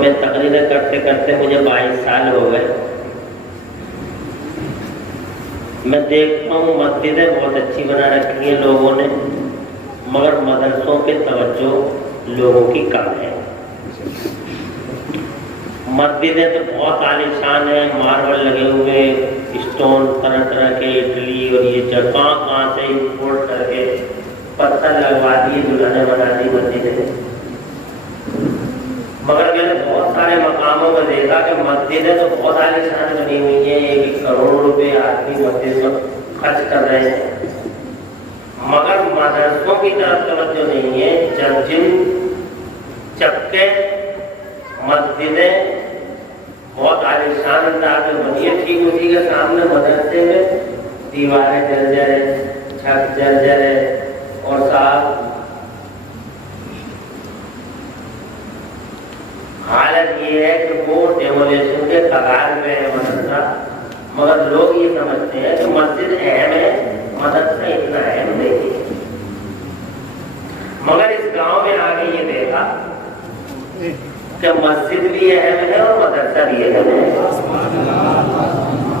میں تقریریں کرتے کرتے مجھے 22 سال ہو گئے. میں دیکھتا ہوں مسجدیں بہت اچھی بنا رکھی ہیں لوگوں نے، مگر مدرسوں پہ توجہ لوگوں کی کم ہے. مسجدیں تو بہت عالیشان ہیں، ماربل لگے ہوئے، اسٹون طرح طرح کے، اٹلی اور یہ کہاں سے امپورٹ کر کے پتھر لگوا دیے، دلہنیں بنا دی مسجدیں. مگر میں نے بہت سارے مقاموں میں دیکھا کہ مسجدیں تو بہت عالیشان بنی ہوئی ہیں، 1 کروڑ روپے آدمی مسجد میں خرچ کر رہے ہیں، مگر مدرسوں کی طرف توجہ نہیں ہے. جن چپکے مسجدیں بہت عالیشان انداز میں بنی ہے، ٹھیک اسی کے سامنے مدرسے میں دیواریں جرجر ہے، چھت جرجر ہے، اور صاحب حالت یہ ہے کہ وہ ڈیمولیشن کے کگار پہ ہے مدرسہ. مگر لوگ یہ سمجھتے ہیں کہ مسجد اہم ہے، مدرسہ اتنا اہم نہیں ہے. مگر اس گاؤں میں آگے یہ دیکھا کہ مسجد بھی اہم ہے اور مدرسہ بھی اہم ہے.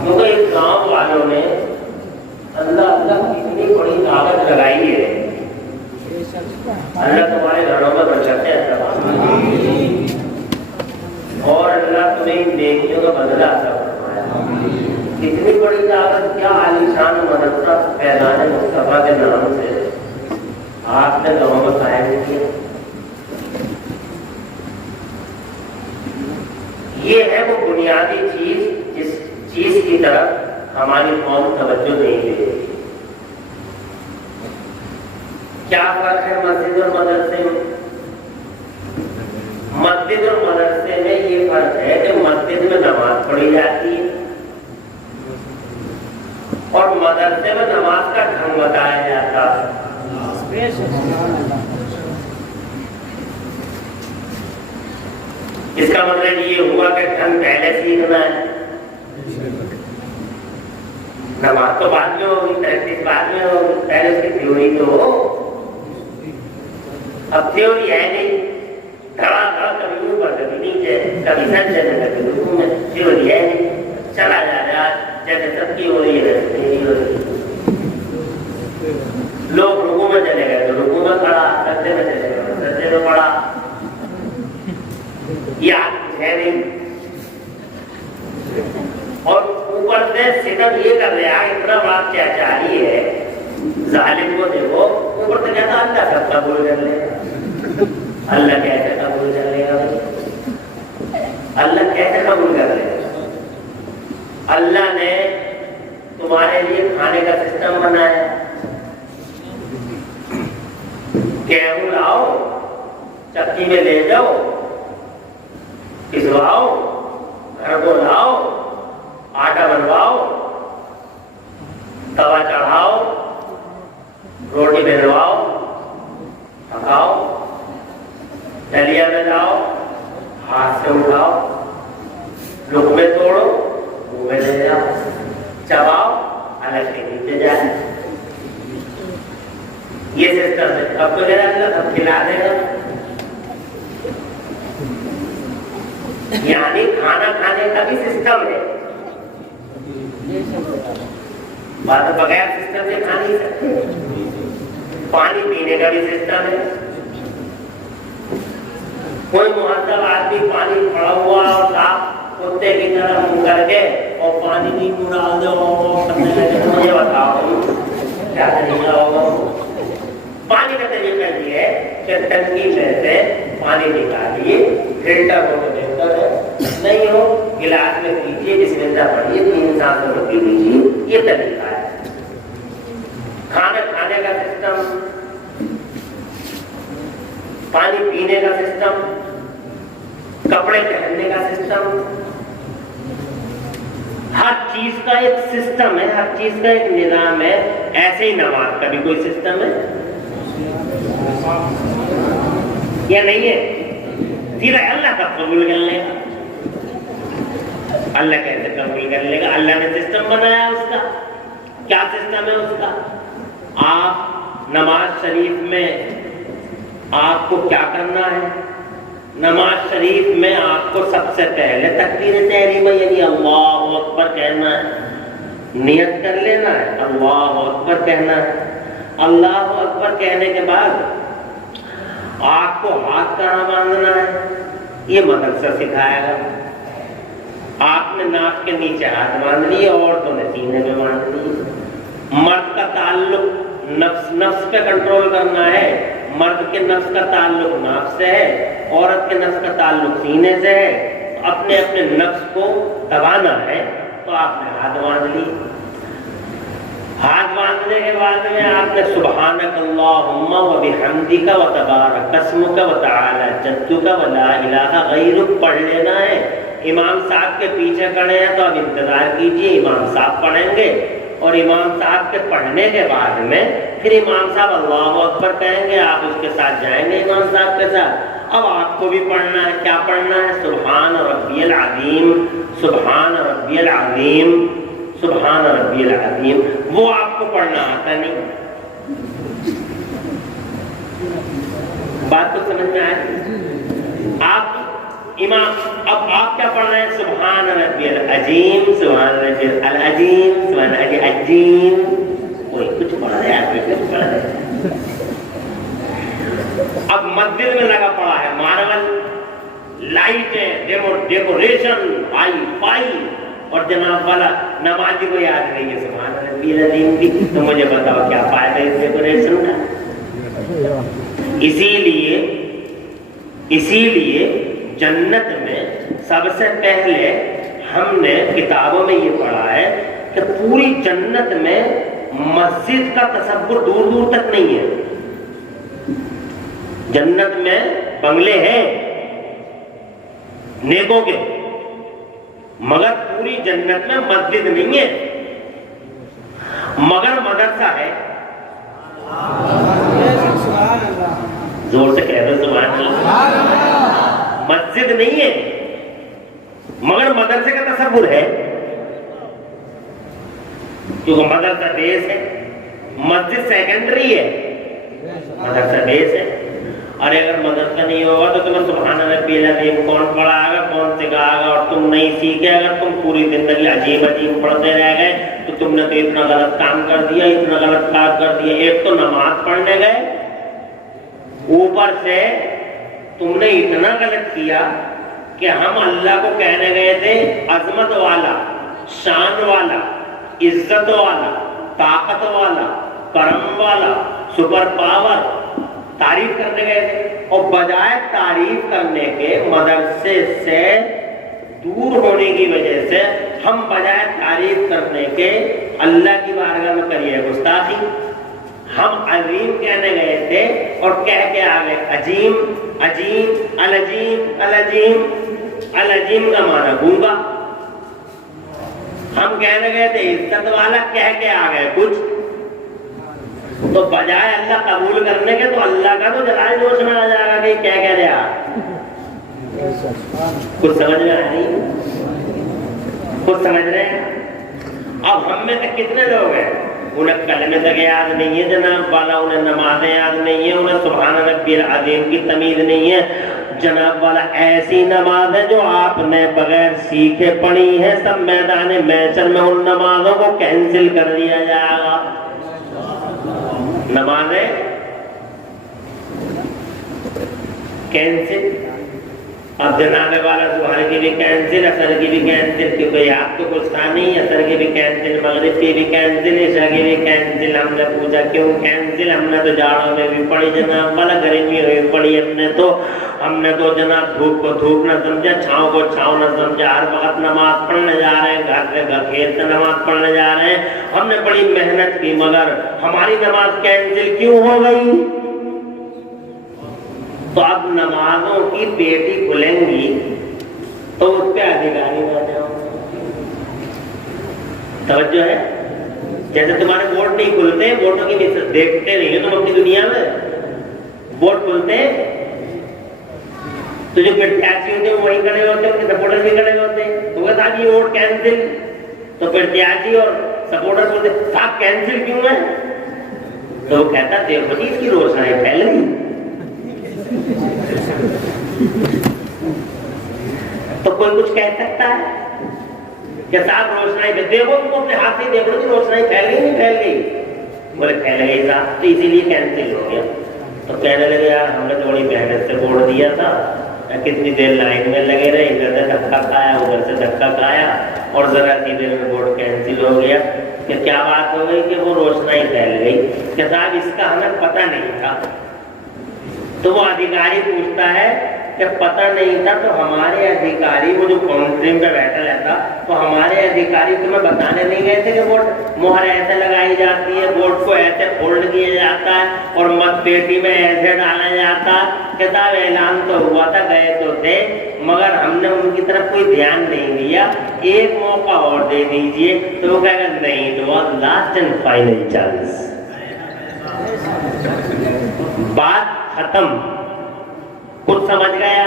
کیونکہ اس گاؤں والوں نے اللہ اللہ کی اتنی بڑی دعوت لگائی ہے. اللہ تمہارے گھروں میں برکتیں عطا فرمائے اور اللہ تمہیں ان نیکیوں کا بدلہ عطا فرمائے. اتنی بڑی دعوت، کیا عالیشان مدرسہ فیضان مصطفیٰ کے نام سے آپ نے گاؤں میں قائم کیا. یہ ہے وہ بنیادی چیز جس چیز کی طرف ہماری قوم توجہ نہیں دے رہی. کیا فرق ہے مسجد اور مدرسے میں؟ مسجد اور مدرسے میں یہ فرق ہے کہ مسجد میں نماز پڑھی جاتی ہے اور مدرسے میں نماز کا ڈھنگ بتایا جاتا ہے. اس کا مطلب یہ ہوا کہ ڈھنگ پہلے سیکھنا ہے، نماز تو بعد میں ہوگی، پریکٹس بعد میں ہوگی، پہلے اس کی تھیوری تو ہو. اب تھیوری ہے نہیں، دھڑا دھڑا کبھی اوپر کبھی نیچے، کبھی سجدے میں کبھی رکوع میں، تھیوری ہے نہیں. چلا جا رہا جیسے سب کی ہو رہی ہے نہیں ہو رہی. لوگ رکوع میں چلے گئے تو رکوع میں پڑھا، سجدے میں چلے گئے تو سجدے میں پڑھا. یہ آپ ہے نہیں. اور اوپر سے صرف یہ کر رہا ہے، اتنا بات کیا چاہیے ہے ظالم کو دیکھو، اوپر سے کہتا اللہ سب قبول کر لے گا. اللہ کیسے قبول کر لے گا؟ اللہ کیسے قبول کر لے گا؟ اللہ نے تمہارے لیے کھانے کا سسٹم بنایا. گیہوں لاؤ، چکی میں لے جاؤ، پسواؤ، گھر کو لاؤ، آٹا بنواؤ، توا چڑھاؤ، روٹی بنواؤ، پکاؤ، ڈلیا میں لاؤ، ہاتھ سے اٹھاؤ، لقمے توڑو، منہ میں لے جاؤ، چباؤ، الگ کے نیچے جائے. یہ سسٹم ہے. اب تو میرا اللہ سب کھلا دے گا. یعنی کھانا کھانے کا بھی سسٹم ہے. بات بغیر سسٹم سے کھا نہیں سکتے. پانی پینے کا بھی سسٹم ہے. کوئی مہذب آدمی پانی پڑا ہوا اور صاف کتے کی طرح منہ کر کے اور پانی نہیں ڈال دو، مجھے بتاؤ کیا طریقہ ہوگا؟ پانی کا طریقہ یہ ہے کہ ٹنکی میں سے پانی نکالیے، فلٹر ہو تو بہتر ہے، نہیں ہو گلاس میں پیجیے، بسم اللہ پڑھیے، 3 سانس میں پی لیجیے. یہ طریقہ ہے. کھانا کھانے کا سسٹم، پانی پینے کا سسٹم، کپڑے پہننے کا سسٹم، ہر چیز کا ایک سسٹم ہے، ہر چیز کا ایک نظام ہے. ایسے ہی نماز کا بھی کوئی سسٹم ہے یا نہیں ہے؟ سیدھا اللہ کا قبول کر لے گا. اللہ کیسے قبول کر لے گا؟ اللہ نے سسٹم بنایا اس کا. کیا سسٹم ہے اس کا؟ آپ نماز شریف میں آپ کو کیا کرنا ہے؟ نماز شریف میں آپ کو نیت کر لینا ہے، اللہ اکبر کہنا ہے۔ اللہ اکبر کہنے کے بعد آپ کو ہاتھ کہاں باندھنا ہے یہ مدرسہ سکھائے گا۔ آپ نے ناک کے نیچے ہاتھ باندھ لیے، عورتوں نے سینے میں باندھ لیے۔ مرد کا تعلق نفس پہ کنٹرول کرنا ہے، مرد کے نفس کا تعلق ناک سے ہے، عورت کے نفس کا تعلق سینے سے ہے۔ اپنے اپنے نفس کو دبانا ہے تو آپ نے ہاتھ باندھ لی۔ ہاتھ باندھنے کے بعد میں آپ نے سبحانک اللہم و بحمدک و تبارک اسمک و تعالی جدک و لا الہ غیرک پڑھ لینا ہے۔ امام صاحب کے پیچھے کھڑے ہیں تو اب انتظار کیجئے، امام صاحب پڑھیں گے، اور امام صاحب کے پڑھنے کے بعد میں پھر امام صاحب اللہ اکبر کہیں گے، آپ اس کے ساتھ جائیں گے امام صاحب کے ساتھ۔ اب آپ کو بھی پڑھنا ہے، کیا پڑھنا ہے؟ سبحان ربی العظیم، سبحان ربی العظیم، سبحان ربی العظیم۔ وہ آپ کو پڑھنا آتا نہیں۔ بات تو سمجھ میں آئی؟ آپ امام اب آپ کیا پڑھ رہے ہیں؟ سبحان ربی العظیم، سبحان ربی العظیم، سبحان ربی العظیم۔ کوئی کچھ پڑھ رہے ہیں، کوئی کچھ پڑھ رہے ہیں۔ اب مسجد میں لگا پڑا ہے ماربل، لائٹیں، ڈیکوریشن، ہائی فائی، اور جناب والا نمازی کو یاد نہیں ہے سبحان ربی العظیم کی، تو مجھے بتاؤ کیا فائدہ اس ڈیکوریشن کا؟ اسی لیے جنت میں سب سے پہلے ہم نے کتابوں میں یہ پڑھا ہے کہ پوری جنت میں مسجد کا تصور دور دور تک نہیں ہے۔ جنت میں بنگلے ہیں نیکوں کے، مگر پوری جنت میں مسجد نہیں ہے، مگر مدرسہ ہے۔ زور سے کہہ دو سبحان اللہ۔ مسجد نہیں ہے مگر مدرسے کا تصور ہے، کیونکہ مدرسہ بیس ہے، مسجد سیکنڈری ہے، مدرسہ بیس ہے۔ اور اگر مدرسہ نہیں ہوگا تو تمہیں سبحان ربی العظیم کون پڑھائے گا، کون سکھائے گا؟ اور تم نہیں سیکھے، اگر تم پوری زندگی عجیب عجیب پڑھتے رہ گئے تو تم نے تو اتنا غلط کام کر دیا، اتنا غلط کام کر دیا۔ ایک تو نماز پڑھنے گئے، اوپر سے تم نے اتنا غلط کیا کہ ہم اللہ کو کہنے گئے تھے عظمت والا، شان والا، عزت والا، طاقت والا، کرم والا، سپر پاور، تعریف کرنے گئے تھے، اور بجائے تعریف کرنے کے مدرسے سے دور ہونے کی وجہ سے ہم بجائے تعریف کرنے کے اللہ کی بارگاہ میں کریے گستاخی۔ ہم عظیم کہنے گئے تھے اور کہہ کے آگے عجیم، عجیم، العجیم، العجیم۔ العجیم کا معنی گونگا۔ ہم کہنے گئے تھے عزت والا، کہہ کے آگے کچھ، تو بجائے اللہ قبول کرنے کے تو اللہ کا تو جلال جوش میں آ جائے گا کہ کیا کہہ رہے آپ، کچھ سمجھ میں آ رہی؟ کچھ سمجھ رہے ہیں؟ اب ہم میں سے کتنے لوگ ہیں انہیں کلمے تک یاد نہیں ہے جناب والا، انہیں نمازیں یاد نہیں ہے، انہیں سبحان ربی العظیم کی تمیز نہیں ہے جناب والا۔ ایسی نماز ہے جو آپ نے بغیر سیکھے پڑھی ہے، سب میدان محشر میں ان نمازوں کو کینسل کر دیا جائے گا۔ نمازیں کینسل، اب جناب والا ظہر کی بھی کینسل، اثر کی بھی کینسل، کیونکہ آپ کو کچھ تھا نہیں، اثر کی بھی کینسل، مغرب کی بھی کینسل، عشاء کی بھی کینسل۔ ہم نے پوچھا کیوں کینسل؟ ہم نے تو جاڑوں میں بھی پڑھی جناب والا، گرمی میں بھی پڑھی، ہم نے تو جناب دھوپ کو دھوپ نہ سمجھا، چھاؤں کو چھاؤں نہ سمجھا، ہر وقت نماز پڑھنے جا رہے ہیں، گھر سے گھر کھیت سے نماز پڑھنے جا رہے ہیں، ہم نے بڑی محنت کی، مگر ہماری نماز کینسل کیوں ہو گئی؟ تو اب نمازوں کی پیٹی کھلیں گی تو اس پہ ادھیکاری بن جاؤ۔ توجہ ہے؟ جیسے تمہارے ووٹ نہیں کھلتے، ووٹوں کی دیکھتے نہیں ہیں تم اپنی دنیا میں، ووٹ کھلتے تو جو پرتیاشی ہوتے ہیں وہی کھڑے ہوتے ہیں، ان کے سپورٹر بھی کھڑے ہوتے ہیں، تو وہ کہا کہ یہ ووٹ کینسل، تو پرتیاشی اور سپورٹر بولتے صاحب کینسل کیوں ہے؟ تو وہ کہتا دیکھو جی اس کی روشنائی پھیل گئی۔ تو کوئی کچھ کہہ سکتا ہے؟ کہ صاحب روشنائی دیکھو تم اپنے ہاتھ سے دیکھ لو کہ روشنائی پھیل گئی نہیں پھیل گئی؟ بولے پھیل گئی صاحب، تو اسی لیے کینسل ہو گیا۔ تو کہنے لگے یار ہم نے تھوڑی محنت سے بوڑ دیا تھا، کتنی دیر لائن میں لگے رہے، ادھر سے دھکا کھایا ادھر سے دھکا کھایا اور ذرا سی دیر میں بورڈ کینسل ہو گیا۔ کہ کیا بات ہو گئی؟ کہ وہ روشنائی پھیل گئی۔ کہ صاحب اس کا ہمیں پتہ نہیں تھا۔ تو وہ ادھیکاری پوچھتا ہے کہ پتہ نہیں تھا تو ہمارے ادھیکاری، وہ جو کاؤنٹرنگ پہ بیٹھا رہتا، تو ہمارے ادھیکاری تمہیں بتانے نہیں گئے تھے کہ بورڈ مہر ایسے لگائی جاتی ہے، بورڈ کو ایسے فولڈ کیا جاتا ہے اور مت پیٹی میں ایسے ڈالا جاتا ہے؟ کہ صاحب اعلان تو ہوا تھا، گئے تو تھے، مگر ہم نے ان کی طرف کوئی دھیان نہیں دیا، ایک موقع اور دے دیجئے۔ تو وہ کہے گا نہیں، دو لاسٹ اینڈ فائنل چانس، بات ختم۔ کچھ سمجھ گیا؟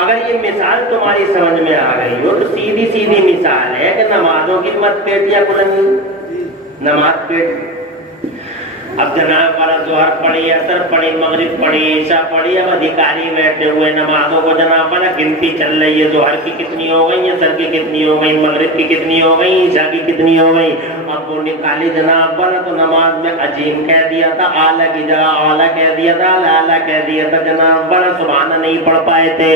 اگر یہ مثال تمہاری سمجھ میں آ گئی ہو تو سیدھی سیدھی مثال ہے کہ نمازوں کی مت پیٹ یا بلندی، نماز پیٹ۔ اب جناب والا ظہر پڑھی، اثر پڑھی، مغرب پڑھی، عشاء پڑھی، اب ادھیکاری بیٹھے ہوئے نمازوں کو جناب والا گنتی چل رہی ہے، ظہر کی کتنی ہو گئی، اثر کی کتنی ہو گئی، مغرب کی کتنی ہو گئی، عشاء کی کتنی ہو گئی۔ اب وہ نکالی جناب والا تو نماز میں عجیم کہہ دیا تھا، اعلیٰ کی جگہ اعلیٰ کہہ دیا تھا، اعلیٰ کہہ دیا تھا جناب والا، سبحانہ نہیں پڑھ پائے تھے،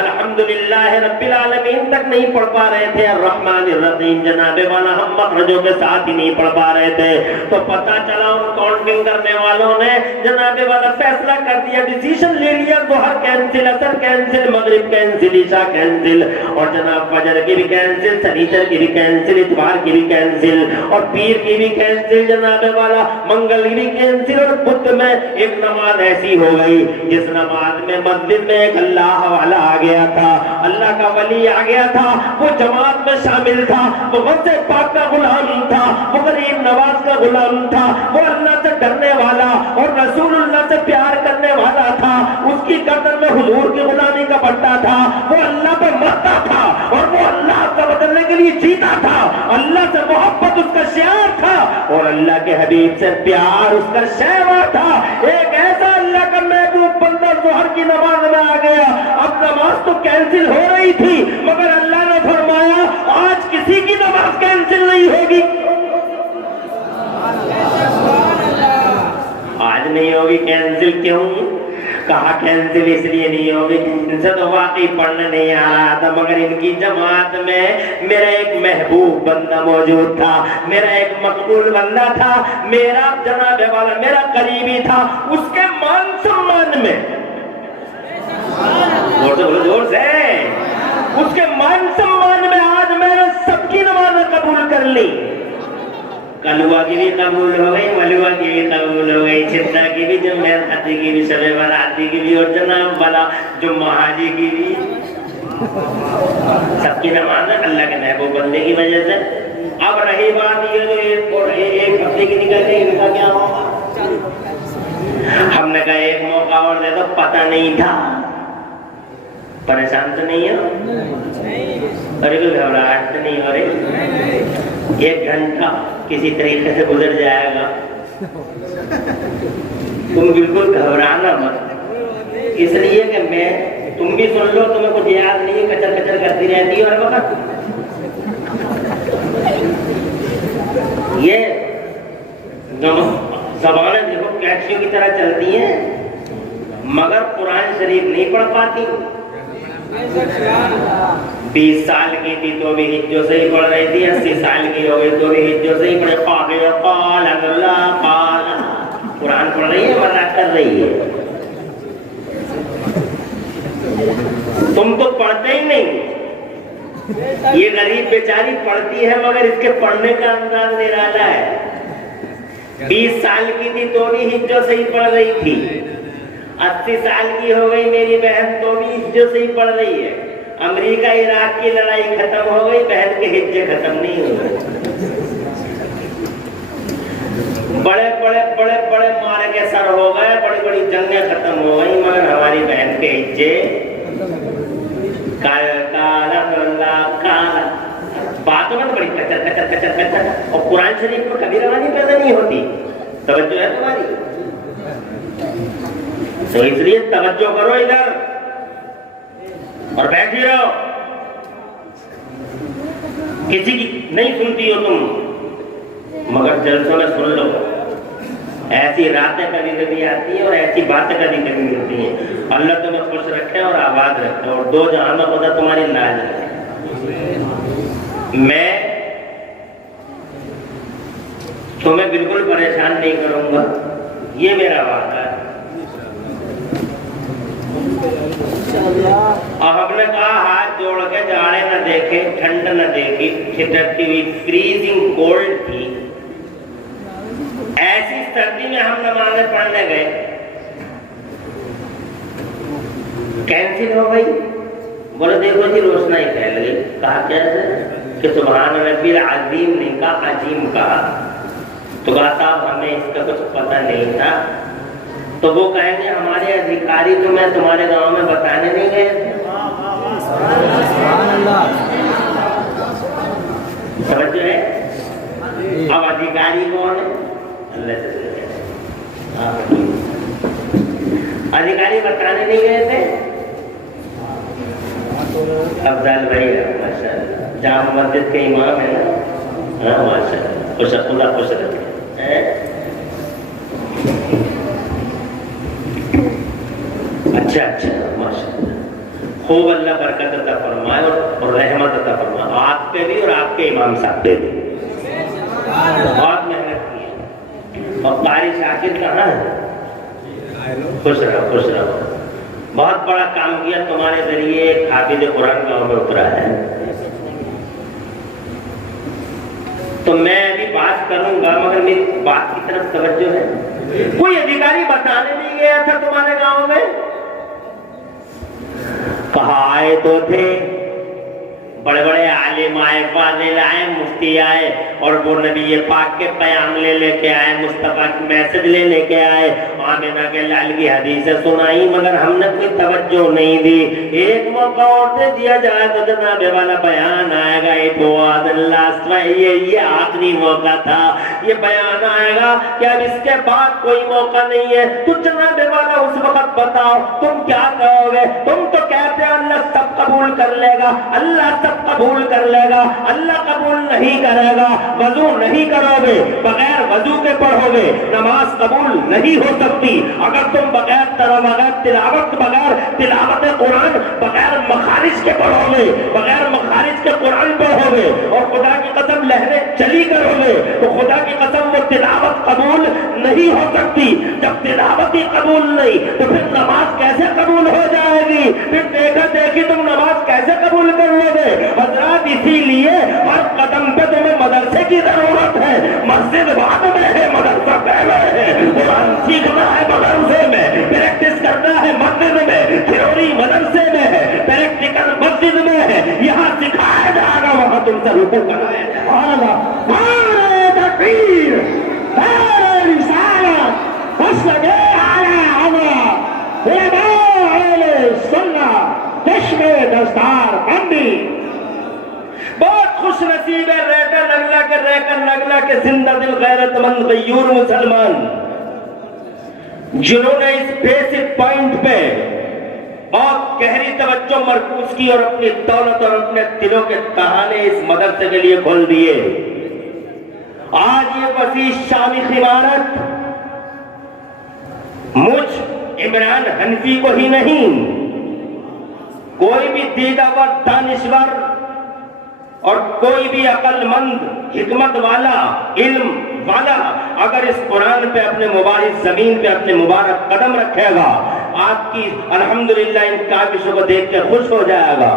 الحمدللہ رب العالمین تک نہیں پڑھ پا رہے تھے، الرحمن الرحیم جناب والا ہم مخرجوں کے ساتھ ہی نہیں پڑھ پا رہے تھے۔ تو پتہ چلا ان کاؤنٹنگ کرنے والوں نے جناب والا فیصلہ کر دیا، ڈیسیژن لے لیا، ظہر کینسل، اثر کینسل، مغرب کینسل، عشاء کینسل، اور جناب فجر کی بھی کینسل، سنیچر کی بھی کینسل، اتوار کی بھی کینسل، اور پیر کی بھی کینسل جناب والا، منگل کی بھی کینسل، اور بدھ میں ایک نماز ایسی ہو گئی جس نماز میں مسجد میں ایک اللہ والا آ گیا تھا، اللہ کا ولی آ گیا تھا، وہ جماعت میں شامل تھا، وہ غوث پاک کا غلام تھا، وہ غریب نواز کا غلام تھا، وہ اللہ سے ڈرنے والا اور رسول اللہ سے پیار کرنے والا تھا، اس کی گردن میں حضور کی غلامی کا پٹا تھا، وہ اللہ پہ مرتا تھا اور وہ اللہ کا بدلنے کے لیے جیتا تھا، اللہ سے محبت اس کا شعار تھا اور اللہ کے حبیب سے پیار اس کا شعار تھا۔ ایک ایسا اللہ کا محبوب بندہ ظہر کی نماز میں آ گیا، اب نماز تو کینسل ہو رہی تھی مگر اللہ نے فرمایا آج کسی کی نماز کینسل نہیں ہوگی، آج نہیں ہوگی کینسل۔ کیوں؟ کہا کینسل اس لیے نہیں ہوگی، ان سے تو واقعی پڑھنے نہیں آ رہا تھا، مگر ان کی جماعت میں میرا ایک محبوب بندہ موجود تھا، میرا ایک مقبول بندہ تھا، میرا جناب والا میرا قریبی تھا، اس کے مان سمان میں، زور سے بولو زور سے، اس کے مان سمان میں آج میں نے سب کی نماز قبول کر لی، کلوا کی بھی قبول ہو گئی، ملوا کی بھی قبول ہو گئی، چتہ کی بھی، جمعہ خطی کی بھی، شب براتی کی بھی، اور جناب والا جمعہ حاجی کی بھی، سب کی نماز اللہ کے محبوب بندے کی وجہ سے۔ اب رہی بات یہ جو ایک ہفتے کی نکل گئی، ان کا کیا ہوگا؟ ہم نے کہا ایک موقع اور دے دو، پتہ نہیں تھا، پریشان تو نہیں ہو، ارے کوئی گھبراہٹ تو نہیں ہو رہی؟ ایک گھنٹہ کسی طریقے سے گزر جائے گا، تم بالکل گھبرانا مت، اس لیے کہ میں تم بھی سن لو، تمہیں کچھ یاد نہیں ہے، کچر کچر کرتی رہتی ہے ہر وقت، یہ زبانیں دیکھو کیچیوں کی طرح چلتی ہیں مگر قرآن شریف نہیں پڑھ پاتی۔ 20 سال کی تھی تو بھی ہجوں سے ہی پڑھ رہی تھی، 80 سال کی ہو گئی تو بھی ہجوں سے ہی پڑھے، قال اللہ قال، قرآن پڑھ رہی ہے، مذاق کر رہی ہے، تم تو پڑھتے ہی نہیں۔ یہ غریب بیچاری پڑھتی ہے مگر اس کے پڑھنے کا انداز نرالا ہے، 20 سال کی تھی تو بھی ہجوں سے ہی پڑھ رہی تھی، 80 سال کی ہو گئی میری بہن تو بھی ہجوں سے ہی پڑھ رہی ہے، امریکہ عراق کی لڑائی ختم ہو گئی، بہن کے ہجے ختم نہیں ہوئے، بڑے بڑے بڑے بڑے مارے کے سر ہو گئے، بڑی بڑی جنگیں ختم ہو گئی مگر ہماری بہن کے ہجے کالا کالا، باتوں میں تو بڑی کچر کچر کچر کچر، اور قرآن شریف میں کبھی روانی پیدا نہیں ہوتی، توجہ ہے تمہاری؟ تو اس لیے توجہ کرو ادھر اور بیٹھی رہو۔ کسی کی نہیں سنتی ہو تم، مگر جلسوں میں سن لو. ایسی راتیں کبھی کبھی آتی ہیں اور ایسی باتیں کبھی کبھی ملتی ہیں. اللہ تمہیں خوش رکھے اور آباد رکھے اور دو جہاں میں خدا تمہاری لاج رکھے. میں تمہیں بالکل پریشان نہیں کروں گا، یہ میرا وعدہ ہے. اور ہم نے کہا ہاتھ جوڑ کے جاڑے نہ دیکھے، ٹھنڈ نہ دیکھی، ٹھٹرتی ہوئی فریزنگ کولڈ تھی. ایسی سردی میں ہم نمازیں پڑھنے گئے، کینسل ہو گئی. بولے دیکھو جی روشنائی پھیل گئی. کہا کیسے؟ کہ سبحان ربی العظیم نہیں کہا، عظیم کہا. تو کہا صاحب ہمیں اس کا کچھ پتہ نہیں تھا. تو وہ کہیں گے ہمارے ادھیکاری تمہیں تمہارے گاؤں میں بتانے نہیں گئے تھے. سمجھ رہے؟ اب ادھیکاری کون ہے؟ اللہ سے ادھیکاری بتانے نہیں گئے تھے. افضل بھائی ماشاء اللہ جامع مسجد کے امام ہے نا. ہاں ماشاء اللہ خوش خدا خوش رکھے. اچھا اچھا ماشاء اللہ خوب اللہ برکت عطا فرمائے اور رحمت عطا فرمائے آپ پہ بھی اور آپ کے امام صاحب پہ بھی. بہت محنت کی ہے. اور قاری شاکر کہاں ہے؟ خوش رہو خوش رہو. بہت بڑا کام کیا تمہارے ذریعے. ایک حافظ قرآن گاؤں میں اترا ہے. تو میں ابھی بات کروں گا مگر میری بات کی طرف توجہ ہے. کوئی ادھیکاری بتانے نہیں گیا تھا تمہارے گاؤں میں؟ کہا آئے تو تھے، بڑے بڑے عالم آئے، فاضل آئے، مفتی آئے اور وہ نبی پاک کے پیام لے کے آئے، مصطفیٰ کی میسج لے کے آئے. آمینہ کے لال کی حدیثیں سنائی مگر ہم نے کوئی توجہ نہیں دی. ایک موقع اور دے دیا جائے تو جناب والا بیان آئے گا. یہ آخری موقع تھا. یہ بیان آئے گا کہ اب اس کے بعد کوئی موقع نہیں ہے. تو جناب والا اس وقت بتاؤ تم کیا کہو گے؟ تم تو کہتے ہیں اللہ سب قبول کر لے گا، اللہ سب قبول کر لے گا. اللہ قبول نہیں کرے گا. وضو نہیں کرو گے، بغیر وضو کے پڑھو گے، نماز قبول نہیں ہو سکتی. اگر تم بغیر تلاوت قرآن بغیر مخارج کے پڑھو گے، بغیر مخارج کے قرآن پڑھو گے اور خدا کی قسم لہریں چلی کرو گے تو خدا کی قسم وہ تلاوت قبول نہیں ہو سکتی. جب تلاوت ہی قبول نہیں تو پھر نماز کیسے قبول ہو جائے گی؟ پھر دیکھا دیکھی تم نماز کیسے قبول کر لو گے؟ حضرات اسی لیے ہر قدم پہ تمہیں مدرسے کی ضرورت ہے. مسجد بعد میں ہے، مدرسہ پہلے ہے. قرآن سیکھنا ہے مدرسے میں، پریکٹس کرنا ہے مسجد میں. تھیوری مدرسے میں ہے، پریکٹیکل مسجد میں ہے. یہاں سکھایا جائے گا، وہاں تم سے رکوع کرایا جائے گا. نعرہ تکبیر، نعرہ رسالت، مسجد اعلی علماء، علماء اہل سنت، چشم دستار بندی. بہت خوش نصیب ہے ریکا نگلا کے زندہ دل غیرت مند غیور مسلمان جنہوں نے اس بیسک پوائنٹ پہ بہت گہری توجہ مرکوز کی اور اپنی دولت اور اپنے دلوں کے تہانے اس مدرسے کے لیے کھول دیے. آج یہ وسیع شامخ عمارت مجھ عمران حنفی کو ہی نہیں، کوئی بھی دیدہ دانشور اور کوئی بھی عقل مند، حکمت والا، علم والا اگر اس قرآن پہ اپنے مبارک زمین پہ اپنے مبارک قدم رکھے گا، آپ کی الحمدللہ ان کاوشوں کو دیکھ کے خوش ہو جائے گا.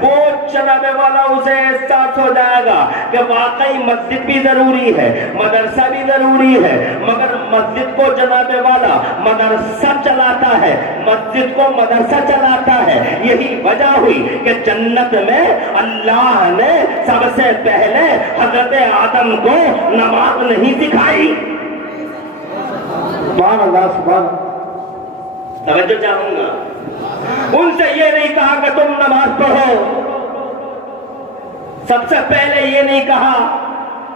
وہ جناب والا اسے احساس ہو جائے گا کہ واقعی مسجد بھی ضروری ہے، مدرسہ بھی ضروری ہے، مگر مسجد کو جناب والا مدرسہ چلاتا ہے، مسجد کو مدرسہ چلاتا ہے. یہی وجہ ہوئی کہ جنت میں اللہ نے سب سے پہلے حضرت آدم کو نماز نہیں سکھائی. سبحان اللہ سبحان اللہ. توجہ چاہوں گا، ان سے یہ نہیں کہا کہ تم نماز پڑھو. سب سے پہلے یہ نہیں کہا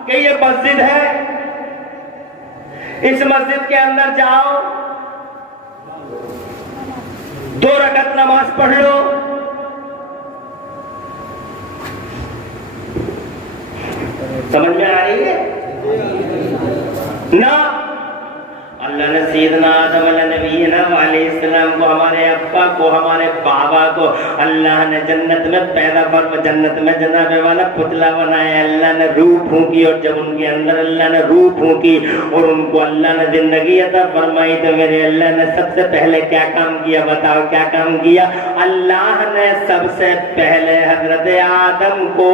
کہ یہ مسجد ہے، اس مسجد کے اندر جاؤ 2 رکعت نماز پڑھ لو. سمجھ میں آ رہی ہے نا؟ اللہ نے سیدنا آدم علیہ نبینا علیہ السلام کو، ہمارے ابا کو، ہمارے بابا کو اللہ نے جنت میں پیدا جنت میں جناب والا پتلا بنایا. اللہ نے روح پھونکی اور جب ان کے اندر اللہ نے روح پھونکی اور ان کو اللہ نے زندگی عطا فرمائی تو میرے اللہ نے سب سے پہلے کیا کام کیا؟ بتاؤ کیا کام کیا؟ اللہ نے سب سے پہلے حضرت آدم کو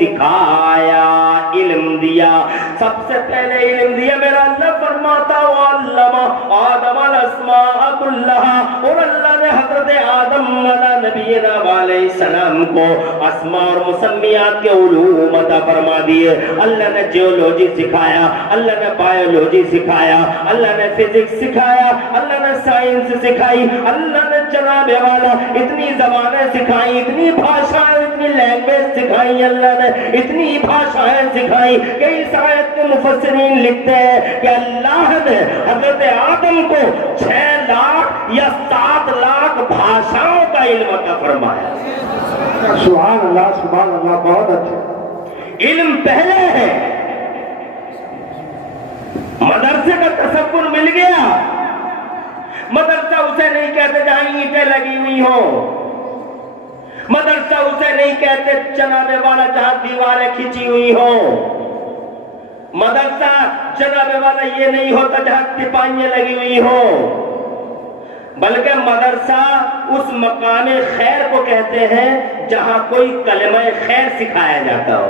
سکھایا، علم دیا. سب سے پہلے علم دیا میرا اللہ فرماتا ہوا علمہ آدم الاسماء کلہا، اور اللہ نے حضرت آدم علیہ نبینا علیہ السلام کو اسماء اور مسمیات کے علوم عطا فرما دیے. اللہ نے جیولوجی سکھایا، اللہ نے بایولوجی سکھایا، اللہ نے فزکس سکھایا، اللہ نے سائنس سکھائی، اللہ نے جناب والا اتنی زبانیں سکھائی، اتنی بھاشائیں، اتنی لینگویج سکھائی، اللہ نے اتنی بھاشائیں سکھائی کہ اس آیت کے مفسرین لکھتے ہیں کہ اللہ نے حضرت آدم کو 6 لاکھ یا 7 لاکھ بھاشاؤں کا علم عطا فرمایا. سبحان اللہ سبحان اللہ، بہت اچھا. علم پہلے ہے، مدرسے کا تصور مل گیا. مدرسہ اسے نہیں کہتے جہاں اینٹیں لگی ہوئی ہوں، مدرسہ اسے نہیں کہتے جناب والا جہاں دیواریں کھینچی ہوئی ہوں، مدرسہ جناب والا یہ نہیں ہوتا جہاں تپائیاں لگی ہوئی ہوں، بلکہ مدرسہ اس مقام خیر کو کہتے ہیں جہاں کوئی کلمہ خیر سکھایا جاتا ہو.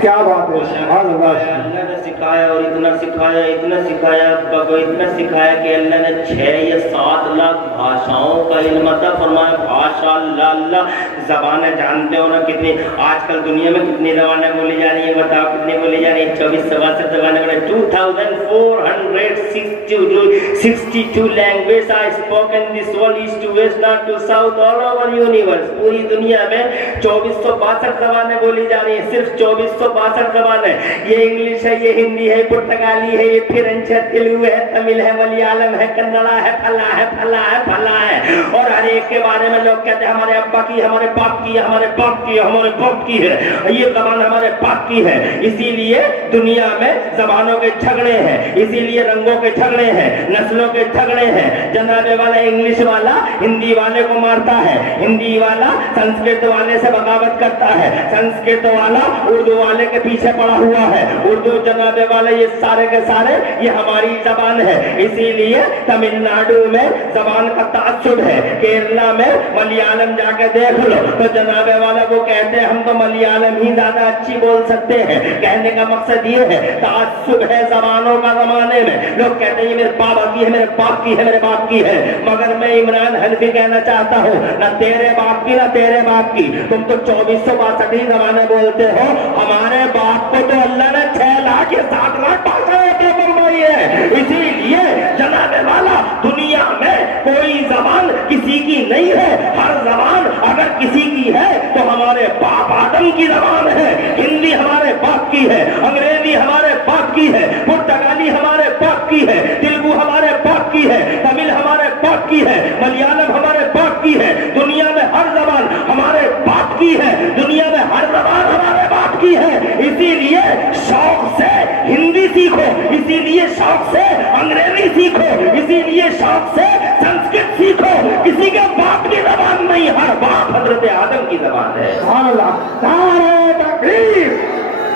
کیا بات ہے، سبحان اللہ. اللہ نے سکھایا اور اتنا سکھایا، اتنا سکھایا، اتنا سکھایا کہ اللہ نے 6 یا 7 لاکھ بھاشاؤں کا علم عطا فرمایا. بھاشا اللہ زبانیں جانتے ہو نا کتنی آج کل دنیا میں کتنی زبانیں بولی جا رہی ہیں؟ بتاؤ کتنی بولی جا رہی ہیں؟ 24-62 زبانیں بولے. 2462 language are spoken this world east to west north to south all over universe. پوری دنیا میں 2462 زبانیں بولی جا رہی ہیں، صرف 2462 زبانیں. یہ انگلش ہے، یہ ہندی ہے، پرتگالی ہے، یہ فرینچ ہے، تیلگو ہے، تمل ہے، ملیالم ہے، کنڑا ہے، پھلا ہے، پھلا ہے، پھلا ہے. اور ہر ایک کے بارے میں لوگ کہتے ہیں ہمارے ابا کی، ہمارے باپ کی، ہمارے باپ کی، ہمارے باپ کی ہے، یہ زبان ہمارے باپ کی ہے. اسی لیے دنیا میں زبانوں کے جھگڑے ہیں، اسی لیے رنگوں کے جھگڑے ہیں، نسلوں کے جھگڑے ہیں. جناب والا انگلش والا ہندی والے کو مارتا ہے، ہندی والا سنسکرت والے سے بغاوت کرتا ہے، سنسکرت والا اردو والے کے پیچھے پڑا ہوا ہے. اردو جناب والے یہ سارے کے سارے یہ ہماری زبان ہے. اسی لیے تمل ناڈو میں زبان کا تعصب ہے، کیرلا میں ملیالم جا کے دیکھ لو تو جناب والا وہ کہتے ہیں ہم تو ملیالم ہی زیادہ اچھی بول سکتے ہیں. کہنے کا مقصد یہ ہے تعصب ہے زبانوں کا. زمانے میں لوگ کہتے ہیں یہ میرے بابا کی ہے، میرے باپ کی ہے، میرے باپ کی ہے. مگر میں عمران حنفی کہنا چاہتا ہوں نہ تیرے باپ کی نہ تیرے باپ کی. تم تو 2462 زبانیں بولتے ہو. ہمارے باپ کو تو اللہ نے 6 لاکھ یا 7 لاکھ بھاشائیں عطا فرمائی ہے. اسی لیے جناب والا دنیا میں کوئی زبان کسی کی نہیں ہے. ہر زبان اگر کسی کی ہے تو ہمارے باپ آدم کی زبان ہے. ہندی ہمارے باپ کی ہے، انگریزی ہمارے باپ کی ہے، پرتگالی ہمارے باپ کی ہے، تیلگو ہمارے باپ کی ہے، تمل ہمارے باپ کی ہے، ملیالم ہمارے باپ کی ہے. دنیا میں ہر زبان ہمارے باپ کی ہے، دنیا میں ہر زبان ہمارے باپ کی ہے. اسی لیے شوق سے ہندی سیکھو، اسی لیے شوق سے انگریزی سیکھو، اسی لیے شوق سے سنسکرت سیکھو. کسی کے باپ کی زبان نہیں، ہر باپ حضرت آدم کی زبان ہے. سبحان اللہ. نعرہ تکبیر،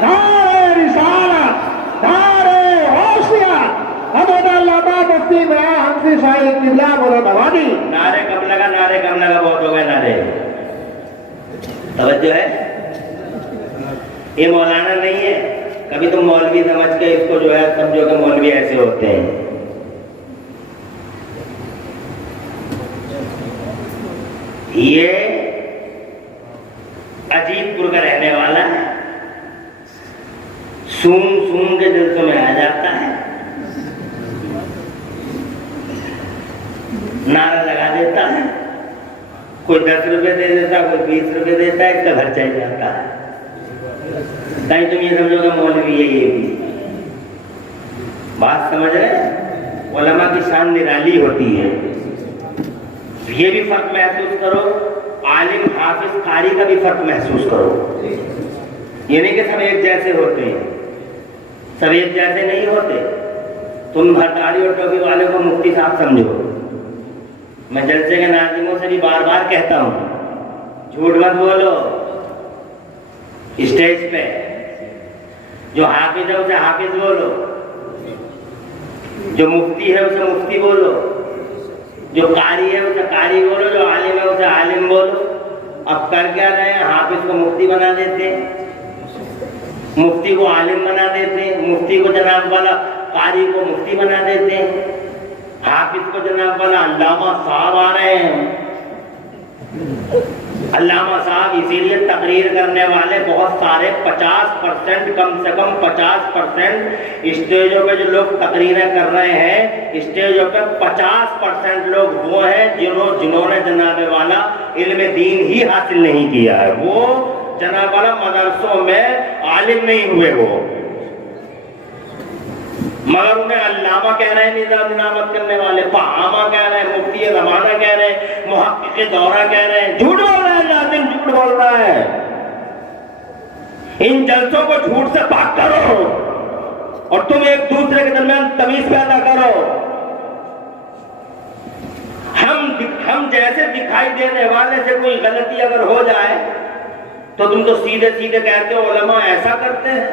نعرہ رسالت، نعرہ حوثیت. حضرت علامہ مفتی عمران حنفی صاحب قبلہ مرادآبادی. نعرے کب لگا، نعرے کب لگا، بہت ہو گئے نعرے. توجہ ہے، یہ مولانا نہیں ہے. کبھی تم مولوی سمجھ کے اس کو جو ہے سمجھو کہ مولوی ایسے ہوتے ہیں. یہ عجیب پور کا رہنے والا ہے، سون کے جلسوں میں آ جاتا ہے، نعرہ لگا دیتا ہے. کوئی 10 روپے دے دیتا ہے، کوئی 20 روپے دیتا ہے، اس کا گھر چل جاتا ہے. تاکہ تم یہ سمجھو کہ مولوی ہے. یہ بھی بات سمجھ رہے؟ علماء کی شان نرالی ہوتی ہے. یہ بھی فرق محسوس کرو، عالم حافظ قاری کا بھی فرق محسوس کرو. یہ نہیں کہ سب ایک جیسے ہوتے ہیں، سب ایک جیسے نہیں ہوتے. تم ہر داڑھی اور ٹوپی والے کو مفتی صاحب سمجھو. میں جلسے کے ناظموں سے بھی بار بار کہتا ہوں، جھوٹ مت بولو. اسٹیج پہ جو حافظ ہے اسے حافظ بولو، جو مفتی ہے اسے مفتی بولو، جو قاری ہے اسے قاری بولو، جو عالم ہے اسے عالم بولو. اب کر کیا رہے ہیں؟ حافظ کو مفتی بنا دیتے، مفتی کو عالم بنا دیتے، مفتی کو جناب والا قاری کو مفتی بنا دیتے، حافظ کو جناب والا علامہ صاحب آ رہے ہیں. علامہ صاحب اسی لیے تقریر کرنے والے بہت سارے 50%، کم سے کم 50% اسٹیجوں پہ جو لوگ تقریریں کر رہے ہیں، اسٹیجوں پہ 50% لوگ وہ ہیں جنہوں نے جناب والا علم دین ہی حاصل نہیں کیا ہے. وہ جناب والا مدرسوں میں عالم نہیں ہوئے، وہ مگر انہیں علامہ کہہ رہے ہیں، نظام نامت کرنے والے فہامہ کہہ رہے ہیں، مفتی زمانہ کہہ رہے ہیں، محقق دورہ کہہ رہے ہیں. جھوٹ بول رہا ہے ناظم، جھوٹ بول رہا ہے. ان جلسوں کو جھوٹ سے پاک کرو اور تم ایک دوسرے کے درمیان تمیز پیدا کرو. ہم جیسے دکھائی دینے والے سے کوئی غلطی اگر ہو جائے تو تم تو سیدھے سیدھے کہتے ہو علماء ایسا کرتے ہیں،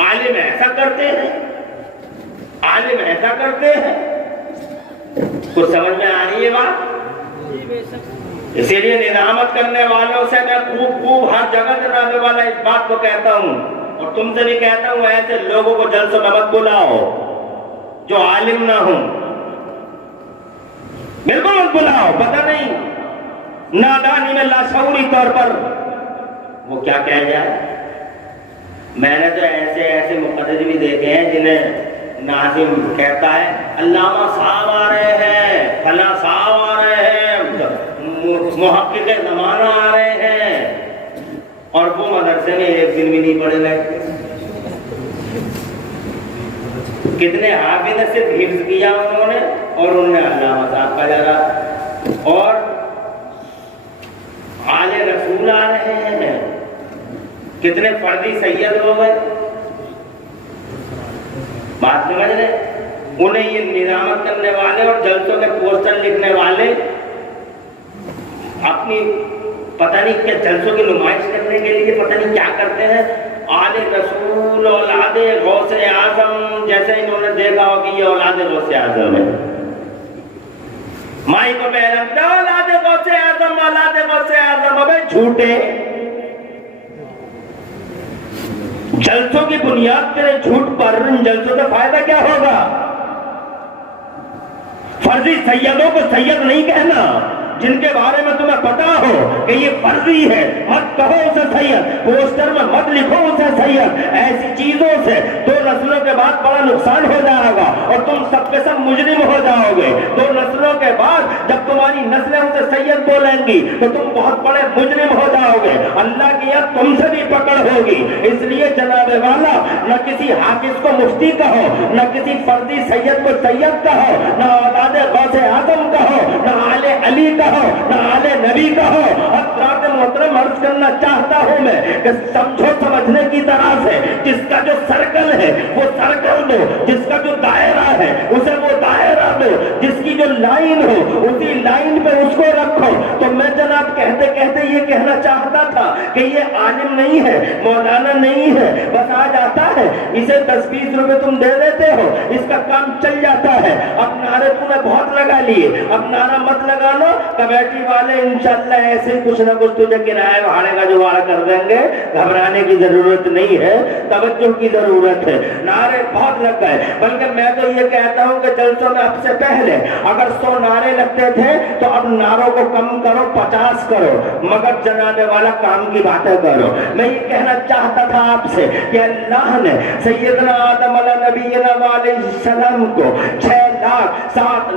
عالم ایسا کرتے ہیں، عالم ایسا کرتے ہیں. کچھ سمجھ میں آ رہی ہے بات؟ اسی لیے ندامت کرنے والوں سے میں خوب ہر جگہ جناب والا اس بات کو کہتا ہوں اور تم سے بھی کہتا ہوں، ایسے لوگوں کو جلسوں میں مت بلاؤ جو عالم نہ ہوں. بالکل مت بلاؤ. پتہ نہیں نادانی میں لاشعوری طور پر وہ کیا کہہ جائے. میں نے تو ایسے مقدر بھی دیکھے ہیں جنہیں ناظم کہتا ہے علامہ صاحب آ رہے ہیں، فلاں صاحب آ رہے ہیں، محقق زمانہ آ رہے ہیں، اور وہ مدرسے میں ایک دن بھی نہیں پڑھے بیٹھتے. کتنے حافظ نے صرف حفظ کیا انہوں نے، اور انہوں نے علامہ صاحب کا جگہ. اور آل رسول آ رہے ہیں، کتنے فردی سید ہو گئے. بات سمجھ رہے؟ انہیں یہ نظامت کرنے والے اور جلسوں کے پوسٹر لکھنے والے اپنی پتہ نہیں کیا جلسوں کی نمائش کرنے کے لیے پتہ نہیں کیا کرتے ہیں. آل رسول، اولاد غوث اعظم، جیسے انہوں نے دیکھا ہو کہ یہ اولاد غوث اعظم ہے. مائی کو بہلتا اولاد غوث اعظم، اولاد غوث اعظم. ابے جھوٹے، جلسوں کی بنیاد تیرے جھوٹ پر ان جلسوں سے فائدہ کیا ہوگا؟ فرضی سیدوں کو سید نہیں کہنا. جن کے بارے میں تمہیں پتا ہو کہ یہ فرضی ہے، مت کہو اسے سید. پوسٹر میں مت لکھو اسے سید. ایسی چیزوں سے 2 نسلوں کے بعد بڑا نقصان ہو جائے گا اور تم سب کے سب مجرم ہو جاؤ گے. 2 نسلوں کے بعد جب تمہاری نسلیں اسے سید بولیں گی تو تم بہت بڑے مجرم ہو جاؤ گے. اللہ کی یاد تم سے بھی پکڑ ہوگی. اس لیے جناب والا نہ کسی حافظ کو مفتی کہو، نہ کسی فرضی سید کو سید کہو، نہ اولاد غوث اعظم کہو، نہ آل علی کہو، نہ آل نبی کہو. حضرات محترم عرض کرنا چاہتا ہوں میں کہ سمجھو سمجھنے کی طرح سے جس کا جو سرکل ہے وہ سرکل دو، جس کا جو دائرہ ہے اسے وہ دائرہ دو، جس کی جو لائن ہو اسی لائن پہ اس کو رکھو. تو میں جناب کہتے کہتے یہ کہنا چاہتا تھا کہ یہ عالم نہیں ہے، مولانا نہیں ہے، بس آ جاتا ہے اسے 10-20 روپے تم دے دیتے ہو، اس کا کام چل جاتا ہے. اب نعرے تم نے بہت لگا لیے، اب نعرہ مت لگا لو. کمیٹی والے انشاءاللہ ایسے کچھ نہ کچھ تجھے کرایہ بھاڑے کا جگاڑ کر دیں گے. گھبرانے کی ضرورت نہیں ہے، توجہ کی ضرورت ہے. نعرے بہت لگ گئے، بلکہ میں تو یہ کہتا ہوں کہ جلسوں میں اب سے پہلے اگر 100 نعرے لگتے تھے تو اب نعروں کو کم کرو، 50 کرو، مگر جناب والا کام کی باتیں کرو. میں یہ کہنا چاہتا تھا آپ سے کہ اللہ نے سیدنا آدم علیہ نبینا علیہ السلام کو 6 7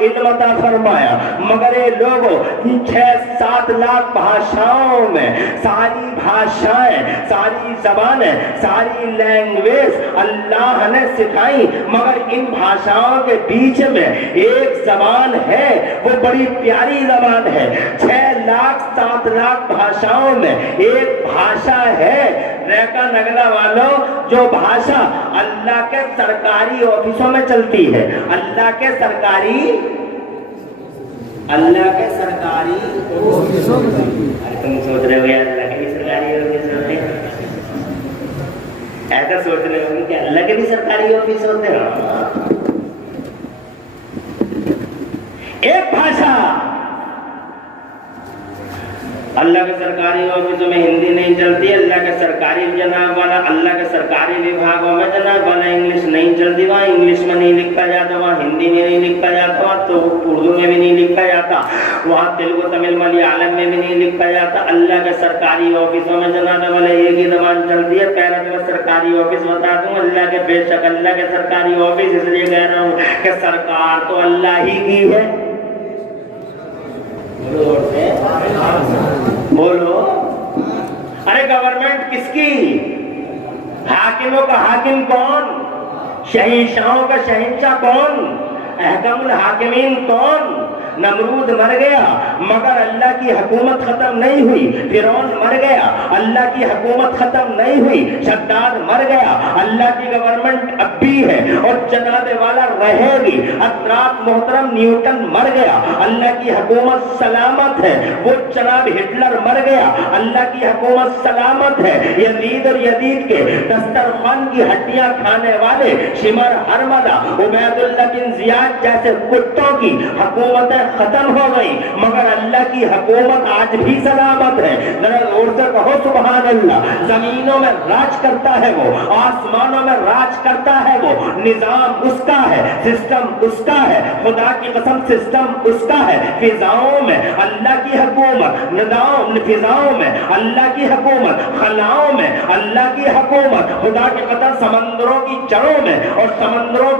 علم عطا فرمایا، مگر یہ لوگوں 6-7 لاکھ بھاشاؤں میں ساری بھاشائیں، ساری زبانیں، ساری لینگویج اللہ نے سکھائی، مگر ان بھاشاؤں کے بیچ میں ایک زبان ہے، وہ بڑی پیاری زبان ہے۔ 6-7 لاکھ بھاشاؤں میں ایک بھاشا ہے ریکا نگلا والوں، جو بھاشا اللہ کے سرکاری آفسوں میں چلتی ہے، اللہ کے سرکاری آفسوں میں۔ تم سوچ رہے ہو یار اللہ کے بھی سرکاری آفس ہوتے ہیں، ایسا سوچ رہے ہو کہ اللہ کے بھی سرکاری آفس ہوتے ہیں۔ ایک بھاشا اللہ کے سرکاری آفسوں میں ہندی نہیں چلتی، اللہ کے سرکاری جناب والا اللہ کے سرکاری وبھاگوں میں جناب والا انگلش نہیں چلتی، وہاں انگلش میں نہیں لکھا جاتا، وہاں ہندی میں نہیں لکھا جاتا، وہاں تو اردو میں بھی نہیں لکھا جاتا، وہاں تیلگو تمل ملیالم میں بھی نہیں لکھا جاتا۔ اللہ کے سرکاری آفسوں میں جناب والا ایک ہی زبان چلتی ہے۔ پہلے تو میں سرکاری آفس بتا دوں، اللہ کے بے شک اللہ کے سرکاری آفس، اس لیے کہہ رہا ہوں کہ سرکار تو اللہ ہی کی ہے۔ بولو، ارے گورنمنٹ کس کی؟ حاکموں کا حاکم کون؟ شہنشاہوں کا شہنشاہ کون؟ احکم الحاکمین کون؟ نمرود مر گیا مگر اللہ کی حکومت ختم نہیں ہوئی، فرعون مر گیا اللہ کی حکومت ختم نہیں ہوئی، شداد مر گیا اللہ کی گورنمنٹ اب بھی ہے اور جناب والا رہے گی۔ حضرات محترم نیوٹن مر گیا اللہ کی حکومت سلامت ہے، وہ جناب ہٹلر مر گیا اللہ کی حکومت سلامت ہے۔ یزید اور یزید کے دسترخوان کی ہڈیاں کھانے والے شمر ہرملہ عبید اللہ بن زیاد جیسے کتوں کی حکومت ختم ہو گئی، مگر اللہ کی حکومت آج بھی سلامت ہے۔ ذرا زور سے کہو سبحان اللہ۔ زمینوں میں راج کرتا ہے وہ، آسمانوں میں راج کرتا ہے وہ، نظام اس کا ہے، سسٹم اس کا ہے، خدا کی قسم سسٹم اس کا ہے۔ فضاؤں میں اللہ کی حکومت، نداؤں فضاؤں میں اللہ کی حکومت، خلاؤں میں اللہ کی حکومت، خدا کی قسم سمندروں کی جڑوں میں اور سمندروں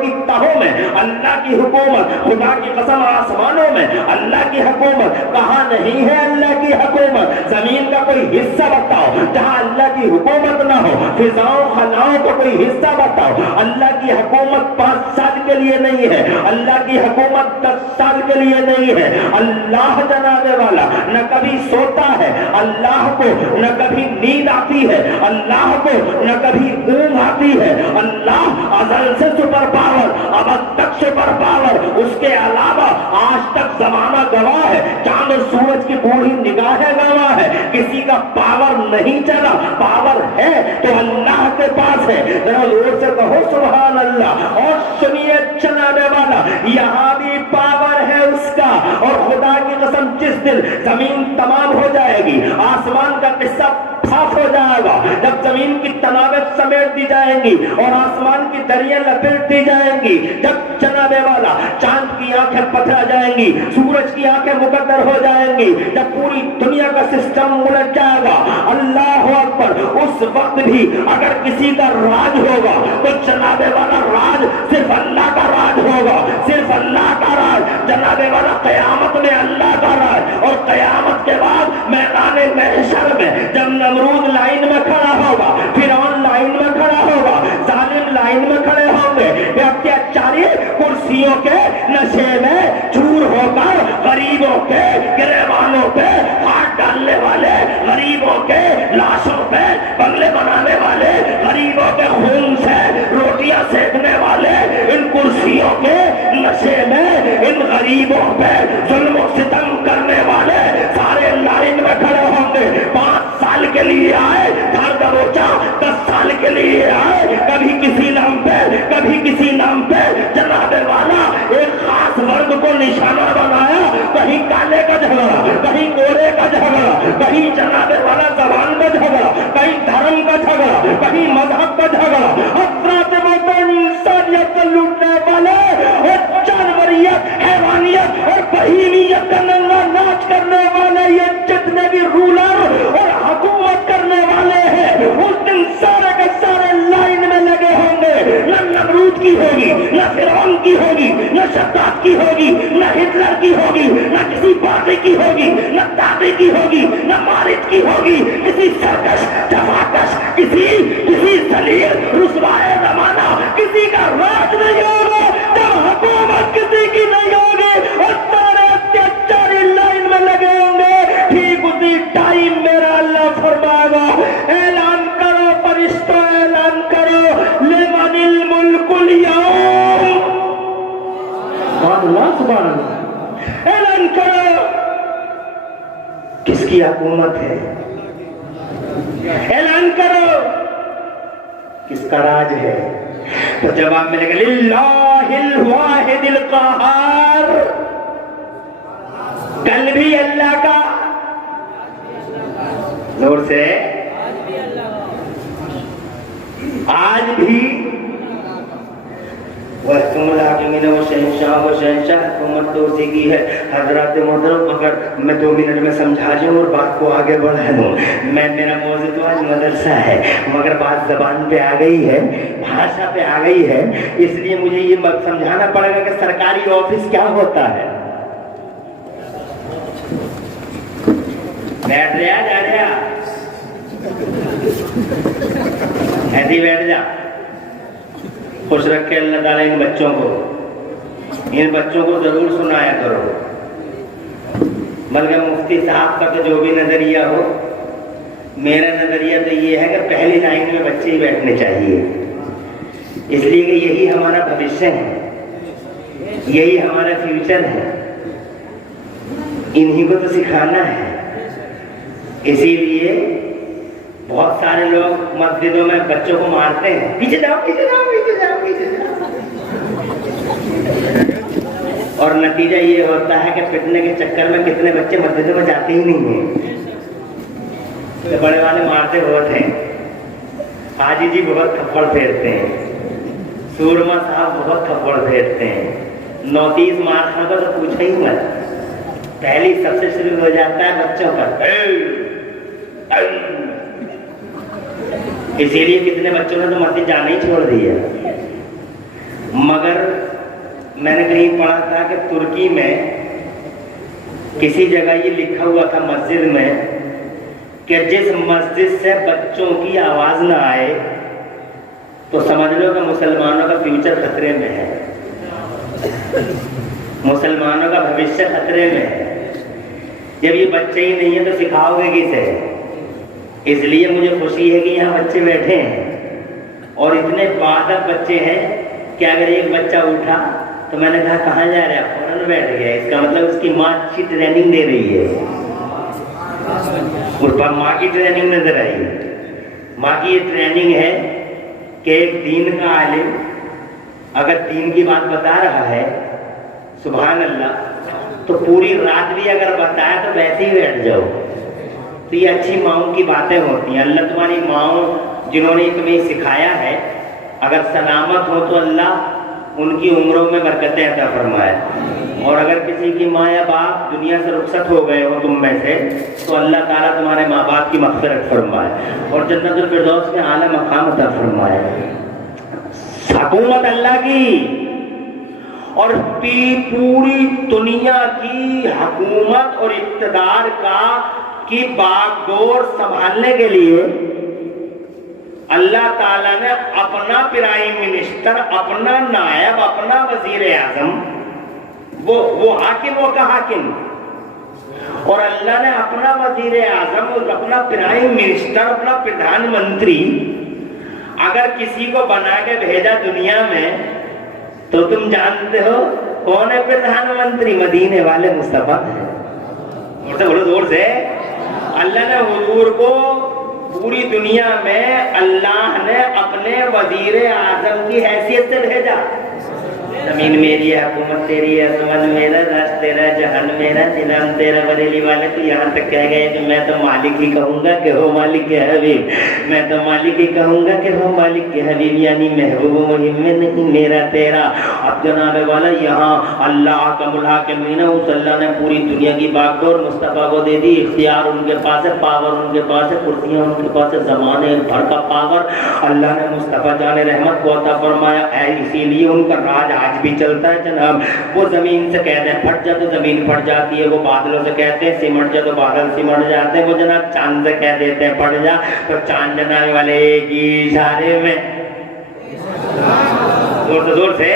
کی تہوں میں اللہ کی حکومت، خدا کی قسم آسمانوں میں اللہ کی حکومت۔ کہاں نہیں ہے اللہ کی حکومت؟ زمین کا کوئی حصہ بتاؤ جہاں اللہ کی حکومت نہ ہو، فضاؤں خلاؤں کا کوئی حصہ بتاؤ۔ اللہ کی حکومت 5 سال کے لیے نہیں ہے، اللہ کی حکومت 10 سال کے لیے نہیں ہے۔ اللہ جناب والا نہ کبھی سوتا ہے، اللہ کو نہ کبھی نیند آتی ہے، اللہ کو نہ کبھی اونگ آتی ہے۔ اللہ ازل سے سپر پاور، اب تک سپر پاور، اس کے علاوہ آج تک زمانہ گواہ ہے، چاند اور سورج کی بوڑھی نگاہیں گواہ ہے، کسی کا پاور نہیں چلا، پاور ہے تو اللہ کے پاس ہے۔ ذرا زور سے کہو سبحان اللہ۔ اور سنیے جناب والا، یہاں بھی پاور ہے اس کا، اور خدا کی قسم جس دن زمین تمام ہو جائے گی، آسمان کا قصہ صاف ہو جائے گا، جب زمین کی تناوت سمیٹ دی جائیں گی اور آسمان کی دریاں لپیٹ دی جائیں گی، جب جناب والا چاند کی آنکھیں پتھرا جائیں گی، سورج کی آنکھیں مقدر ہو جائیں گی، جب پوری دنیا کا سسٹم الٹ جائے گا، اللہ اکبر، اس وقت بھی اگر کسی کا راج ہوگا تو جناب والا راج صرف اللہ کا راج ہوگا، صرف اللہ کا راج۔ جناب والا قیامت میں اللہ کا راج، اور قیامت کے بعد میدان محشر میں جب نمرود لائن میں کھڑا ہوگا، فرعون لائن میں کھڑا ہوگا، ظالم لائن میں کھڑے ہوں گے، اتیاچاری کرسیوں کے نشے میں چور ہو کر غریبوں کے گریبانوں پہ ہاتھ ڈالنے والے، غریبوں کے لاشوں پہ بنگلے بنانے والے، غریبوں کے خون سے روٹیاں سینکنے والے، ان کرسیوں کے نشے میں ان غریبوں پہ ظلم و ستم کرنے والے سارے لائن میں کھڑے ہوں گے۔ 5 سال کے لیے آئے دھار دبوچا، 10 سال کے لیے آئے، کبھی کسی نام پہ کبھی کسی نام پہ، جناب والا ایک خاص ورگ کو نشانہ بنایا، کہیں کالے کا جھگڑا، کہیں گورے کا جھگڑا، کہیں جناب والا زبان کا جھگڑا، کہیں دھرم کا جھگڑا، کہیں مذہب کا جھگڑا، افراد مدن انسانیت کو لوٹنے والے اور جانوریت، حیوانیت اور بہیمیت کا ننگا ناچ کرنے والے، یہ جتنے بھی رولر اور حکومت کرنے والے ہیں، اس دن سارے کے سارے لائن میں لگے ہوں گے، نہ نمرود کی کی ہوگی، نہ ہٹلر کی ہوگی، نہ کسی پارٹی کی ہوگی، نہ دادے کی ہوگی، نہ مالک کی ہوگی، کسی سرکش جماکش کسی ذلیل رسوائے زمانہ کسی کا راج نہیں ہوگا، جب حکومت کسی کی نہیں ہوگی اور سارے اتیاچاری لائن میں لگے ہوں گے، ٹھیک اسی ٹائم میرا اللہ فرمائے گا اعلان کرو فرشتوں، اعلان کرو لمن الملک اليوم، سبحان اللہ سبحان اللہ، اعلان کرو کس کی حکومت ہے، اعلان کرو کس کا راج ہے، تو جواب ملے گا للہ الواحد القہار، کل بھی اللہ کا، زور سے آج بھی، وَأَحْكَمُ الْحَاكِمِينَ وہ شہنشاہ حکومت تو اسی کی ہے۔ حضرات محترم، اگر میں 2 منٹ میں سمجھا جاؤں اور بات کو آگے بڑھا دوں، میرا موضوع تو آج مدرسہ ہے، مگر بات زبان پہ آ گئی ہے، بھاشا پہ آ گئی ہے، اس لیے مجھے یہ سمجھانا پڑے گا کہ سرکاری آفس کیا ہوتا ہے۔ بیٹھ رہا جا رہا ایسے ہی بیٹھ جا، خوش رکھے اللہ تعالیٰ ان بچوں کو ضرور سنایا کرو، بلکہ مفتی صاحب کا تو جو بھی نظریہ ہو، میرا نظریہ تو یہ ہے کہ پہلی لائن میں بچے ہی بیٹھنے چاہیے، اس لیے کہ یہی ہمارا بھوشیہ ہے، یہی ہمارا فیوچر ہے، انہی کو تو سکھانا ہے۔ اسی لیے بہت سارے لوگ مسجدوں میں بچوں کو مارتے ہیں، پیچھے جاؤ پیچھے جاؤ پیچھے جاؤ پیچھے جاؤ، اور نتیجہ یہ ہوتا ہے کہ پٹنے کے چکر میں کتنے بچے مسجدوں میں جاتے ہی نہیں ہیں، تو بڑے والے مارتے بہت ہیں، حاجی جی بہت تھپڑ پھیرتے ہیں، سورما صاحب بہت تھپڑ پھیرتے ہیں، 29 مار کھا تو پوچھا ہی مت، پہلی سب سے شروع ہو جاتا ہے بچوں پر، اسی لیے کتنے بچوں نے تو مسجد جانا ہی چھوڑ دیا۔ مگر میں نے کہیں پڑھا تھا کہ ترکی میں کسی جگہ یہ لکھا ہوا تھا مسجد میں کہ جس مسجد سے بچوں کی آواز نہ آئے تو سمجھ لو کہ مسلمانوں کا فیوچر خطرے میں ہے، مسلمانوں کا بھوشیہ خطرے میں ہے۔ جب یہ بچے ہی نہیں ہیں تو سکھاؤ گے کسے؟ اس لیے مجھے خوشی ہے کہ یہاں بچے بیٹھے ہیں اور اتنے باادب بچے ہیں کہ اگر ایک بچہ اٹھا تو میں نے کہا کہاں جا رہا ہے، فوراً بیٹھ گیا، اس کا مطلب اس کی ماں اچھی ٹریننگ دے رہی ہے، اس پر ماں کی ٹریننگ نظر آئی۔ ماں کی یہ ٹریننگ ہے کہ ایک دین کا عالم اگر دین کی بات بتا رہا ہے، سبحان اللہ، تو پوری رات بھی اگر بتایا تو ویسے ہی بیٹھ جاؤ۔ تو یہ اچھی ماؤں کی باتیں ہوتی ہیں۔ اللہ تمہاری ماؤں جنہوں نے تمہیں سکھایا ہے اگر سلامت ہو تو اللہ ان کی عمروں میں برکتیں عطا فرمائے، اور اگر کسی کی ماں یا باپ دنیا سے رخصت ہو گئے ہو تم میں سے تو اللہ تعالیٰ تمہارے ماں باپ کی مغفرت فرمائے اور جنت الفردوس میں اعلیٰ مقام عطا فرمائے۔ حکومت اللہ کی اور پوری دنیا کی حکومت اور اقتدار کی باغ ڈور سنبھالنے کے لیے اللہ تعالیٰ نے اپنا پرائم منسٹر، اپنا نائب، اپنا وزیر اعظم، وہ حاکم کا حاکم، اور اللہ نے اپنا وزیر اعظم اور اپنا پرائم منسٹر، اپنا پردھان منتری اگر کسی کو بنا کے بھیجا دنیا میں تو تم جانتے ہو کون ہے پردھان منتری؟ مدینے والے مصطفیٰ ہیں۔ اور سے بولو زور سے، اللہ نے حضور کو پوری دنیا میں اللہ نے اپنے وزیر اعظم کی حیثیت سے بھیجا۔ زمین میری ہے، حکومت تیری ہے، سمن میرا، راج تیرا، جہان میرا، نظام تیرا، بریلی والے تو یہاں تک کہہ گئے کہ میں تو مالک ہی کہوں گا کہ ہو مالک کے حبیب، میں تو مالک ہی کہوں گا کہ ہو مالک کے حبیب، یعنی محبوب مہم میں نہیں میرا تیرا۔ اب جناب والا یہاں اللہ حکم الحاکمین، اس اللہ نے پوری دنیا کی باغ ڈور مصطفیٰ کو دے دی، اختیار ان کے پاس ہے، پاور ان کے پاس ہے، کرسیاں ان کے پاس ہے، زمانے بھر کا پاور اللہ نے مصطفیٰ جان رحمت کو عطا فرمایا ہے، اسی لیے ان کا راج آج آج بھی چلتا ہے جناب. وہ زمین سے کہتے ہیں پھٹ جا تو زمین پھٹ جاتی ہے, وہ بادلوں سے کہتے ہیں سمٹ جا تو بادل سمٹ جاتے ہیں, وہ جناب چاند سے کہہ دیتے ہیں پھٹ جا تو چاند جناب والے ایک ہی اشارے میں, زور سے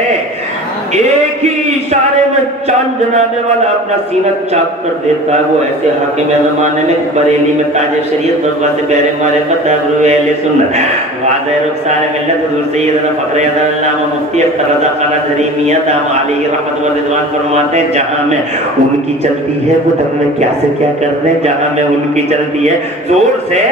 ایک ہی اشارے میں چاند جنابے والا اپنا سینہ چاک کر دیتا ہے. وہ ایسے حاکم زمانے میں بریلی میں تاج شریعت بابا سے بہرے مارے فتح اہل سنت واضح رخسار ملت حضور سیدنا فخر اعظم علامہ مفتی اختر رضا خان ظہری میاں دام علیہ رحمت و رضوان فرماتے ہیں جہاں میں ان کی چلتی ہے وہ دم میں کیا سے کیا کر دیں, جہاں میں ان کی چلتی ہے زور سے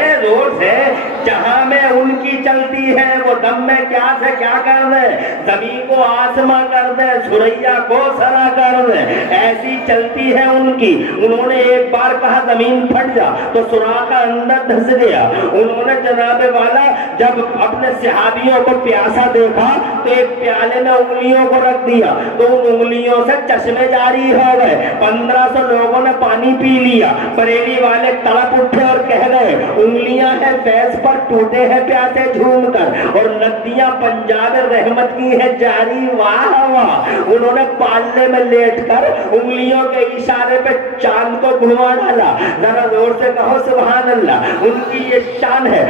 جہاں میں ان کی چلتی ہے وہ دم میں کیا سے کیا کر دیں, زمین کو آسماں کر دیں, سریا کو سرا کر دیں, ایسی چلتی ہے ان کی. انہوں نے ایک بار کہا زمین پھٹ جا تو سوراخ اندر دھس گیا. انہوں نے جناب والا جب اپنے صحابیوں کو پیاسا دیکھا تو ایک پیالے میں انگلیوں کو رکھ دیا تو ان انگلیوں سے چشمے جاری ہو گئے. 1500 لوگوں نے پانی پی لیا. بریلی والے تڑپ اٹھے اور کہہ گئے انگلیاں ہیں فیض پر ٹوٹے ہیں پیاسے جھوم کر, اور ندیاں پنجاب رحمت کی ہے جاری. واہ واہ. انہوں نے پالنے میں لیٹ کر انگلیوں کے اشارے پہ چاند کو گھما ڈالا. ذرا زور سے کہو سبحان اللہ. ان کی یہ شان ہے.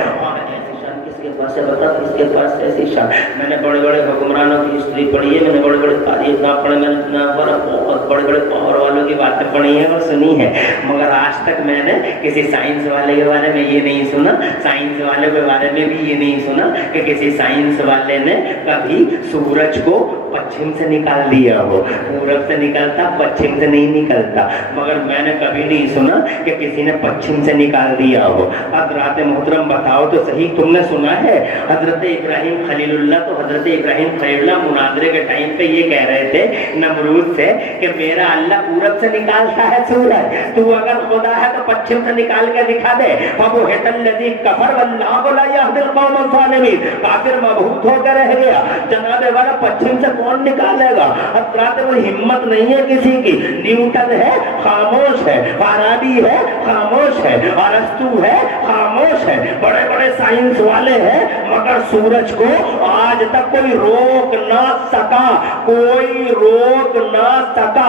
کس کے پاس ہے بتا, کس کے پاس ایسی شان. میں نے بڑے بڑے حکمرانوں کی ہسٹری پڑھی ہے, میں نے بڑے بڑے تاریخ نہ پڑھے, میں نے بہت بڑے بڑے پاور والوں کی باتیں پڑھی ہیں اور سنی ہیں, مگر آج تک میں نے کسی سائنس والے کے بارے میں یہ نہیں سنا, سائنس والے کے بارے میں بھی یہ نہیں سنا کہ کسی سائنس والے نے کبھی سورج کو پچھم سے نکال دیا ہو. پورب سے نکلتا, پچھم سے نہیں نکلتا, مگر میں نے کبھی نہیں سنا کہ کسی نے پچھم سے نکال دیا ہو. حضرات محترم بتاؤ تو صحیح, تم نے سنا ہے حضرت ابراہیم خلیل اللہ, تو حضرت ابراہیم خلیل اللہ مناظرے کے ٹائم پہ یہ کہہ رہے تھے نمرود سے کہ میرا اللہ پورب سے نکالتا ہے سورج, تو اگر خدا ہے تو پچھم سے نکال کے دکھا دے. فَبُهِتَ الَّذِي كَفَرَ وَاللَّهُ لَا يَهْدِي الْقَوْمَ الظَّالِمِينَ. کافر مبہوت ہو کے رہ گیا. جناب والا پچھم سے کون نکالے گا؟ حضرات وہ ہمت نہیں ہے کسی کی. نیوٹن ہے خاموش ہے, فارابی ہے خاموش ہے, ارسطو ہے خاموش ہے, بڑے بڑے سائنس والے ہیں, مگر سورج کو آج تک کوئی روک نہ سکا, کوئی روک نہ سکا.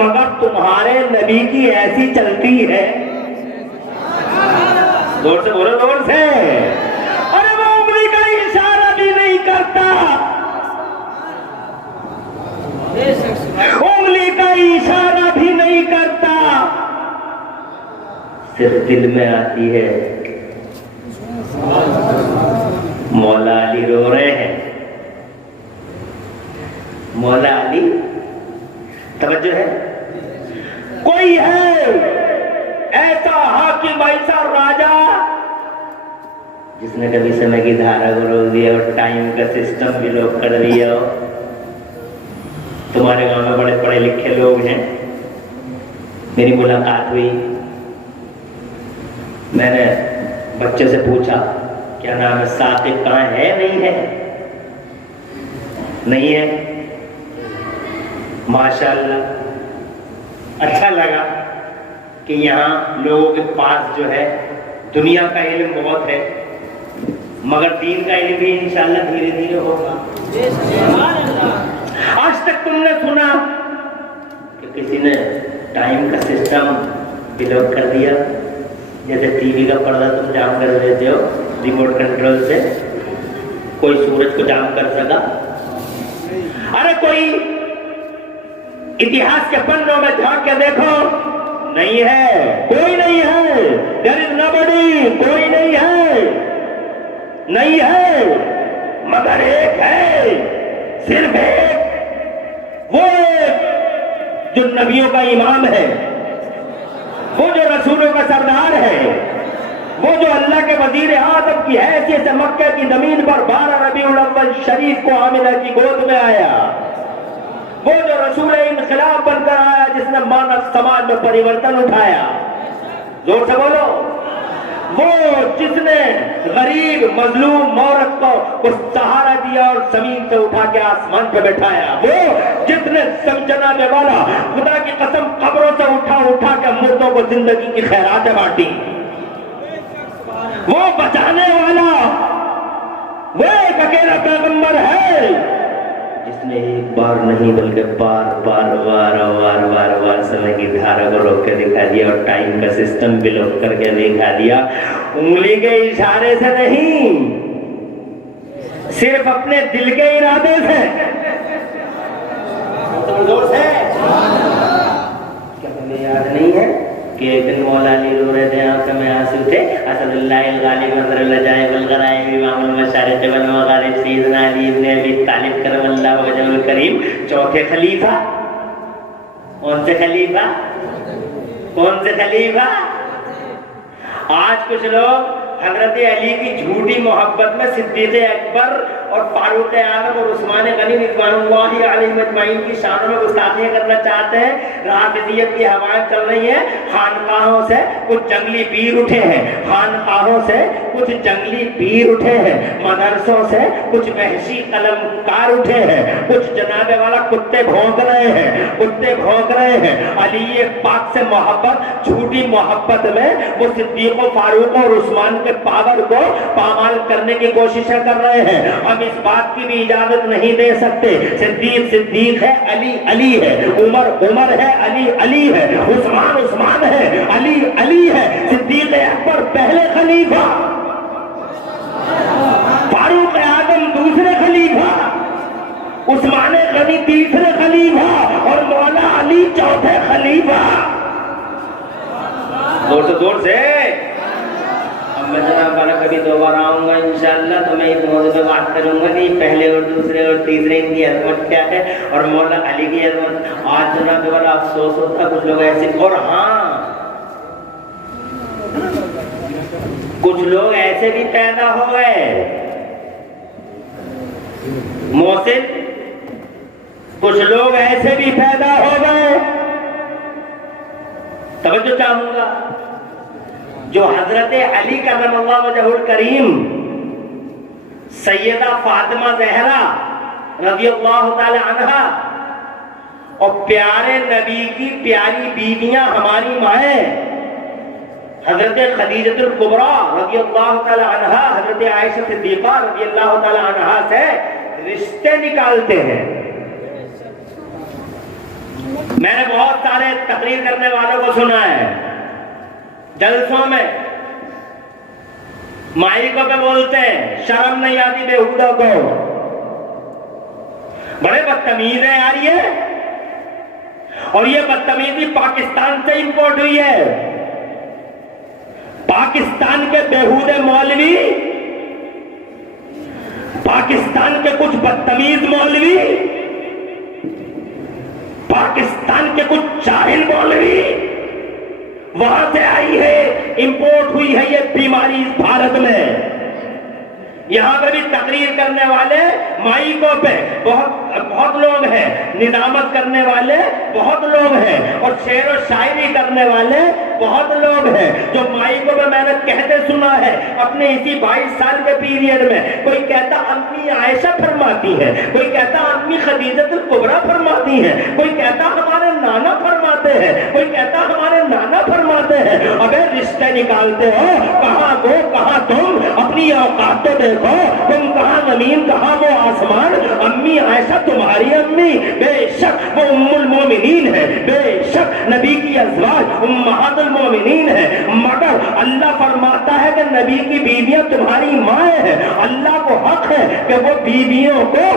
مگر تمہارے نبی کی ایسی چلتی ہے. زور سے بولو, زور سے. ارے وہ انگلی کا اشارہ بھی نہیں کرتا, انگلی کا اشارہ بھی نہیں کرتا, صرف دل میں آتی ہے. مولا علی رو رہے ہیں, مولا علی توجہ ہے. کوئی ہے ایسا حاکم, ایسا راجا جس نے کبھی سمے کی دھارا کو روک دیا اور ٹائم کا سسٹم بھی روک کر دیا ہو؟ تمہارے گاؤں میں بڑے پڑھے لکھے لوگ ہیں, میری ملاقات ہوئی, میں نے بچے سے پوچھا کیا نام ہے, ثاقب کہاں ہے, نہیں ہے, نہیں ہے. ماشاءاللہ اچھا لگا کہ یہاں لوگوں کے پاس جو ہے دنیا کا علم بہت ہے, مگر دین کا علم بھی انشاءاللہ دھیرے دھیرے ہوگا. آج تک تم نے سنا کہ کسی نے ٹائم کا سسٹم بلاک کر دیا, جیسے ٹی وی کا پردہ تم جام کر دیتے ہو ریموٹ کنٹرول سے, کوئی سورج کو جام کر سکا؟ ارے کوئی اتہاس کے پنوں میں جھانک کے دیکھو, نہیں ہے, کوئی نہیں ہے. there is nobody, کوئی نہیں ہے, نہیں ہے, مگر ایک ہے, صرف ایک, وہ ایک جو نبیوں کا امام ہے, وہ جو رسولوں کا سردار ہے, وہ جو اللہ کے وزیر اعظم کی حیثیت سے مکہ کی زمین پر 12 ربیع الاول شریف کو آمنہ کی گود میں آیا, وہ جو رسول انقلاب بن کر آیا, جس نے مانو سماج میں پریورتن اٹھایا. زور سے بولو. وہ جس نے غریب مظلوم عورت کو سہارا دیا اور زمین سے اٹھا کے آسمان پہ بٹھایا. وہ جس نے جناب والا خدا کی قسم قبروں سے اٹھا کے مردوں کو زندگی کی خیراتیں بانٹی. وہ بچانے والا, وہ ایک اکیلا پیغمبر ہے جس نے ایک بار نہیں بلکہ بار سمے کی دھارا کو روک کے دکھا دیا اور ٹائم کا سسٹم بھی روک کر کے دکھا دیا. انگلی کے اشارے سے نہیں، صرف اپنے دل کے ارادے سے. زور سے کیا تمہیں یاد نہیں ہے کہ ایک دن مولا علی رو رہے تھے، آنکھ میں آنسو تھے، اسد اللہ الغالب نظر العجائب الغرائب امام المشارق والمغارب سیدنا علی بن ابی طالب کرم اللہ وجہہ الکریم، چوتھے خلیفہ. کون سے خلیفہ؟ کون سے خلیفہ؟ آج کچھ لوگ حضرت علی کی جھوٹی محبت میں صدیق اکبر اور فاروق اعظم اور عثمان غنی رضوان اللہ علیہم اجمعین کی شانوں میں گستاخیاں کرنا چاہتے ہیں. رافضیت کی ہوائیں چل رہی ہیں. خانقاہوں سے کچھ جنگلی پیر اٹھے ہیں، خانقاہوں سے کچھ جنگلی پیر اٹھے ہیں، مدرسوں سے کچھ وحشی قلم کار اٹھے ہیں، کچھ جناب والا کتے بھونک رہے ہیں، کتے بھونک رہے ہیں. علی پاک سے محبت، جھوٹی محبت میں وہ صدیق و فاروق اور عثمان کے پاور کو پامال کرنے کی کوششیں کر رہے ہیں. ہم اس بات کی بھی اجازت نہیں دے سکتے. صدیق صدیق ہے، علی علی ہے، عمر عمر ہے، علی علی ہے، عثمان عثمان ہے، علی علی ہے. صدیق اکبر پہلے خلیفہ، فاروق اعظم دوسرے خلیفہ، عثمان غنی تیسرے خلیفہ اور مولا علی چوتھے خلیفہ. زور سے میں جناب والا کبھی دوبارہ آؤں گا انشاءاللہ تو میں اس موضوع پہ بات کروں گا کہ پہلے اور دوسرے اور تیسرے ان کی عظمت کیا ہے اور مولا علی کی عظمت. آج جناب والا افسوس ہوتا کچھ لوگ ایسے، اور ہاں کچھ لوگ ایسے بھی پیدا ہو گئے محسن، کچھ لوگ ایسے بھی پیدا ہو گئے، توجہ چاہوں گا، جو حضرت علی کرم اللہ وجہ الکریم، سیدہ فاطمہ زہرا رضی اللہ تعالی عنہا اور پیارے نبی کی پیاری بیویاں ہماری مائیں حضرت خدیجہ الکبریٰ رضی اللہ تعالی عنہا، حضرت عائشہ صدیقہ رضی اللہ تعالی عنہا سے رشتے نکالتے ہیں. میں نے بہت سارے تقریر کرنے والوں کو سنا ہے، جلسوں میں مائکوں پہ بولتے ہیں، شرم نہیں آتی بےہودوں کو، بڑے بدتمیز ہیں یار یہ، اور یہ بدتمیزی پاکستان سے امپورٹ ہوئی ہے. پاکستان کے بےہودے مولوی، پاکستان کے کچھ بدتمیز مولوی، پاکستان کے کچھ جاہل مولوی، وہاں سے آئی ہے، امپورٹ ہوئی ہے یہ بیماری اس بھارت میں. یہاں پر بھی تقریر کرنے والے مائکوں پہ بہت لوگ ہیں، نظامت کرنے والے بہت لوگ ہیں، اور شعر و شاعری کرنے والے بہت لوگ ہیں، جو مائکوں پہ میں نے کہتے سنا ہے اپنے اسی 22 سال کے پیریڈ میں. کوئی کہتا امی عائشہ فرماتی ہے، کوئی کہتا امی خدیجہ الکبریٰ فرماتی ہے، کوئی کہتا ہمارے نانا فرماتے ہیں، کوئی کہتا ہمارے نانا فرماتے ہیں. ابے رشتے نکالتے ہو، کہاں وہ کہاں تم، اپنی اوقات تو دیکھو، تم کہاں زمین کہاں وہ آسمان. امی عائشہ تمہاری امی بے شک وہ ام المومنین ہے، بے شک نبی کی ازواج امہات المومنین ہے، مگر اللہ فرماتا ہے کہ نبی کی بیویاں تمہاری مائیں ہیں. اللہ کو حق ہے کہ وہ بیویوں کو،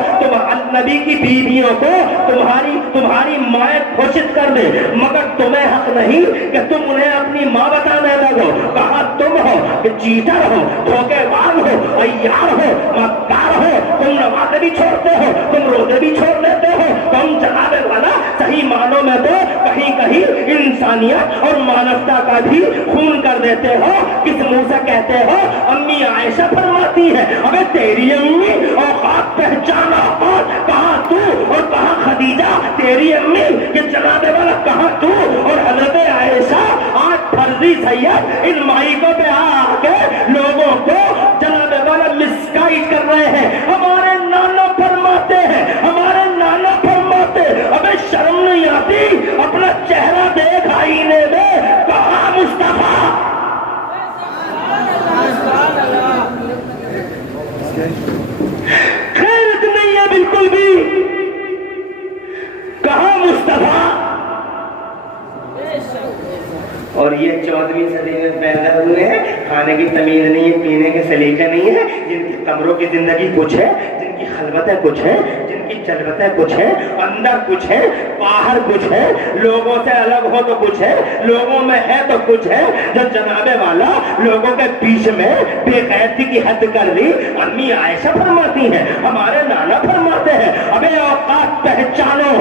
نبی کی بیویوں کو تمہاری مائیں گھوشت کر دے، مگر تمہیں حق نہیں کہ تم انہیں اپنی ماں بتانے لگو. کہاں تم ہو کہ چیٹر ہو، دھوکے باز ہو، عیار ہو، مکار ہو، تم نمازیں بھی چھوڑتے ہو، تم روزے بھی چھوڑ لیتے ہو، تم جناب والا صحیح معنوں میں تو کہیں کہیں انسانیت اور مانوتا کا بھی خون کر دیتے ہو. کس منہ سے کہتے ہو امی عائشہ فرماتی ہے؟ ابے تیری امی اوقات پہچانا، اور کہاں تو اور کہاں خدیجہ تیری امی کہ جناب والا کہاں تو اور حضرت عائشہ. آج فرضی سید ان مائکوں پہ آ کے لوگوں کو جناب والا مسگائیڈ کر رہے ہیں. ہمارے نانا فرماتے ہیں، ہمارے نانا فرماتے. ابے شرم نہیں آتی؟ اپنا چہرہ دیکھ آئینے میں، کہاں مصطفیٰ. خیرت نہیں ہے بالکل بھی. کھانے کی تمیز نہیں ہے، پینے کے سلیقے نہیں ہے، جن کی قبروں کی زندگی کچھ ہے، جن کی خلوتیں کچھ ہیں، جن کی جلوتیں کچھ ہیں، اندر کچھ ہے، باہر کچھ ہے، لوگوں سے الگ ہو تو کچھ ہے، لوگوں میں ہے تو کچھ ہے، جب جناب والا لوگوں کے بیچ میں بے غیرتی کی حد کر لی، امی عائشہ فرماتی ہیں، ہمارے نانا فرماتے ہیں، ابے اوقات پہچانو،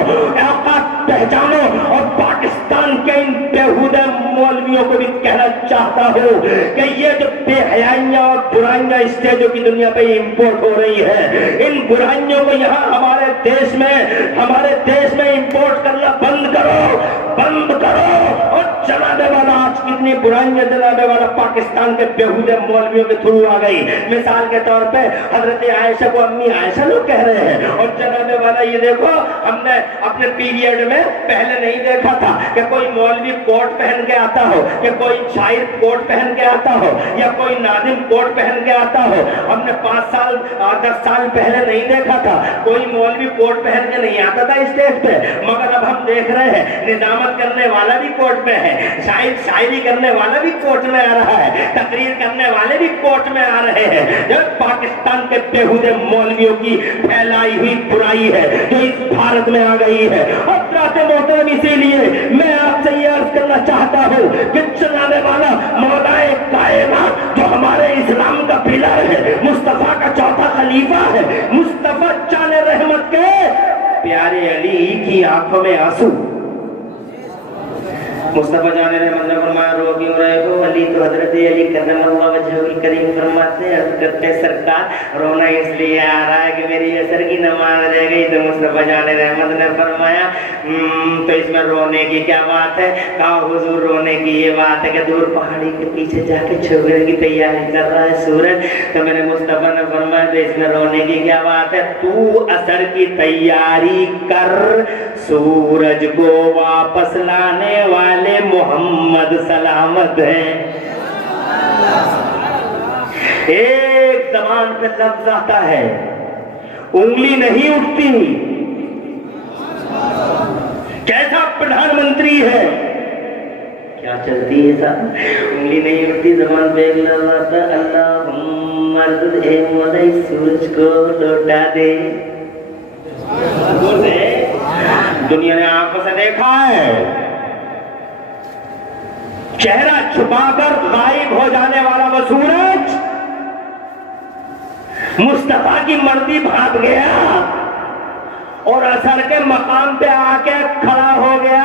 اوقات پہچانو۔ اور پاکستان کے ان بیہودہ مولویوں کو بھی کہنا چاہتا ہوں کہ یہ جو بے حیائیاں اور برائیاں اسٹیجوں کی دنیا پہ امپورٹ ہو رہی ہے، ان برائیوں کو یہاں ہمارے دیش میں امپورٹ کرنا بند کرو، بند کرو۔ اور جناب والا آج کتنی برائیاں جناب والا پاکستان کے بیہودہ مولویوں کے تھرو آ گئی۔ مثال کے طور پہ حضرت عائشہ کو امی عائشہ لوگ کہہ رہے ہیں، اور جناب والا یہ دیکھو ہم نے اپنے پیریڈ میں پہلے نہیں دیکھا تھا کہ کوئی مولوی کوٹ پہن کے آتا ہو، کہ کوئی شاعر کوٹ پہن کے آتا ہو، یا کوئی ناظم کوٹ پہن کے آتا ہو۔ ہم نے 5 سال 10 سال پہلے نہیں دیکھا تھا، کوئی مولوی کوٹ پہن کے نہیں آتا تھا اسٹیج پہ، مگر اب ہم دیکھ رہے ہیں نظامت کرنے والا بھی کوٹ میں ہے، شاعری کرنے والا بھی کوٹ میں آ رہا ہے، تقریر کرنے والے بھی کوٹ میں آ رہے ہیں۔ جب پاکستان کے بیہودے مولویوں کی پھیلائی ہوئی برائی ہے جو اس بھارت میں آ گئی ہے۔ حضرات محترم، اسی لیے میں آپ سے یہ عرض کرنا چاہتا ہوں کہ چلانے والا مولا کائنات جو ہمارے اسلام کا پلر ہے، مصطفیٰ کا چوتھا خلیفہ ہے، مصطفیٰ جان رحمت کے پیارے علی کی آنکھوں میں آنسو۔ مصطفیٰ جان رحمت نے فرمایا رو کیوں رہے ہو؟ علی تو حضرت علی کرم اللہ وجہہ الکریم فرماتے ہیں، عرض کرتے سرکار رونا اس لیے آ رہا ہے کہ میری عصر کی نماز رہ گئی۔ تو مصطفیٰ جان رحمت نے فرمایا تو اس میں رونے کی کیا بات ہے؟ کہا حضور رونے کی یہ بات ہے کہ دور پہاڑی کے پیچھے جا کے چھپنے کی تیاری کر رہا ہے سورج۔ تو میں نے مصطفیٰ نے فرمایا تو اس میں رونے کی کیا بات ہے؟ تو عصر کی تیاری کر، سورج کو واپس لانے والے محمد سلامت ہیں۔ ایک زبان پہ لفظ آتا ہے، انگلی نہیں اٹھتی۔ کیسا پردھان منتری ہے، کیا چلتی ہے صاحب، انگلی نہیں اٹھتی، زبان پہ لفظ آتا، اللہم ارد اے مولا سورج کو لوٹا دے۔ دنیا نے آنکھوں سے دیکھا ہے، چہرہ چھپا کر غائب ہو جانے والا وہ سورج مصطفیٰ کی مرضی بھاگ گیا اور اثر کے مقام پہ آ کے کھڑا ہو گیا۔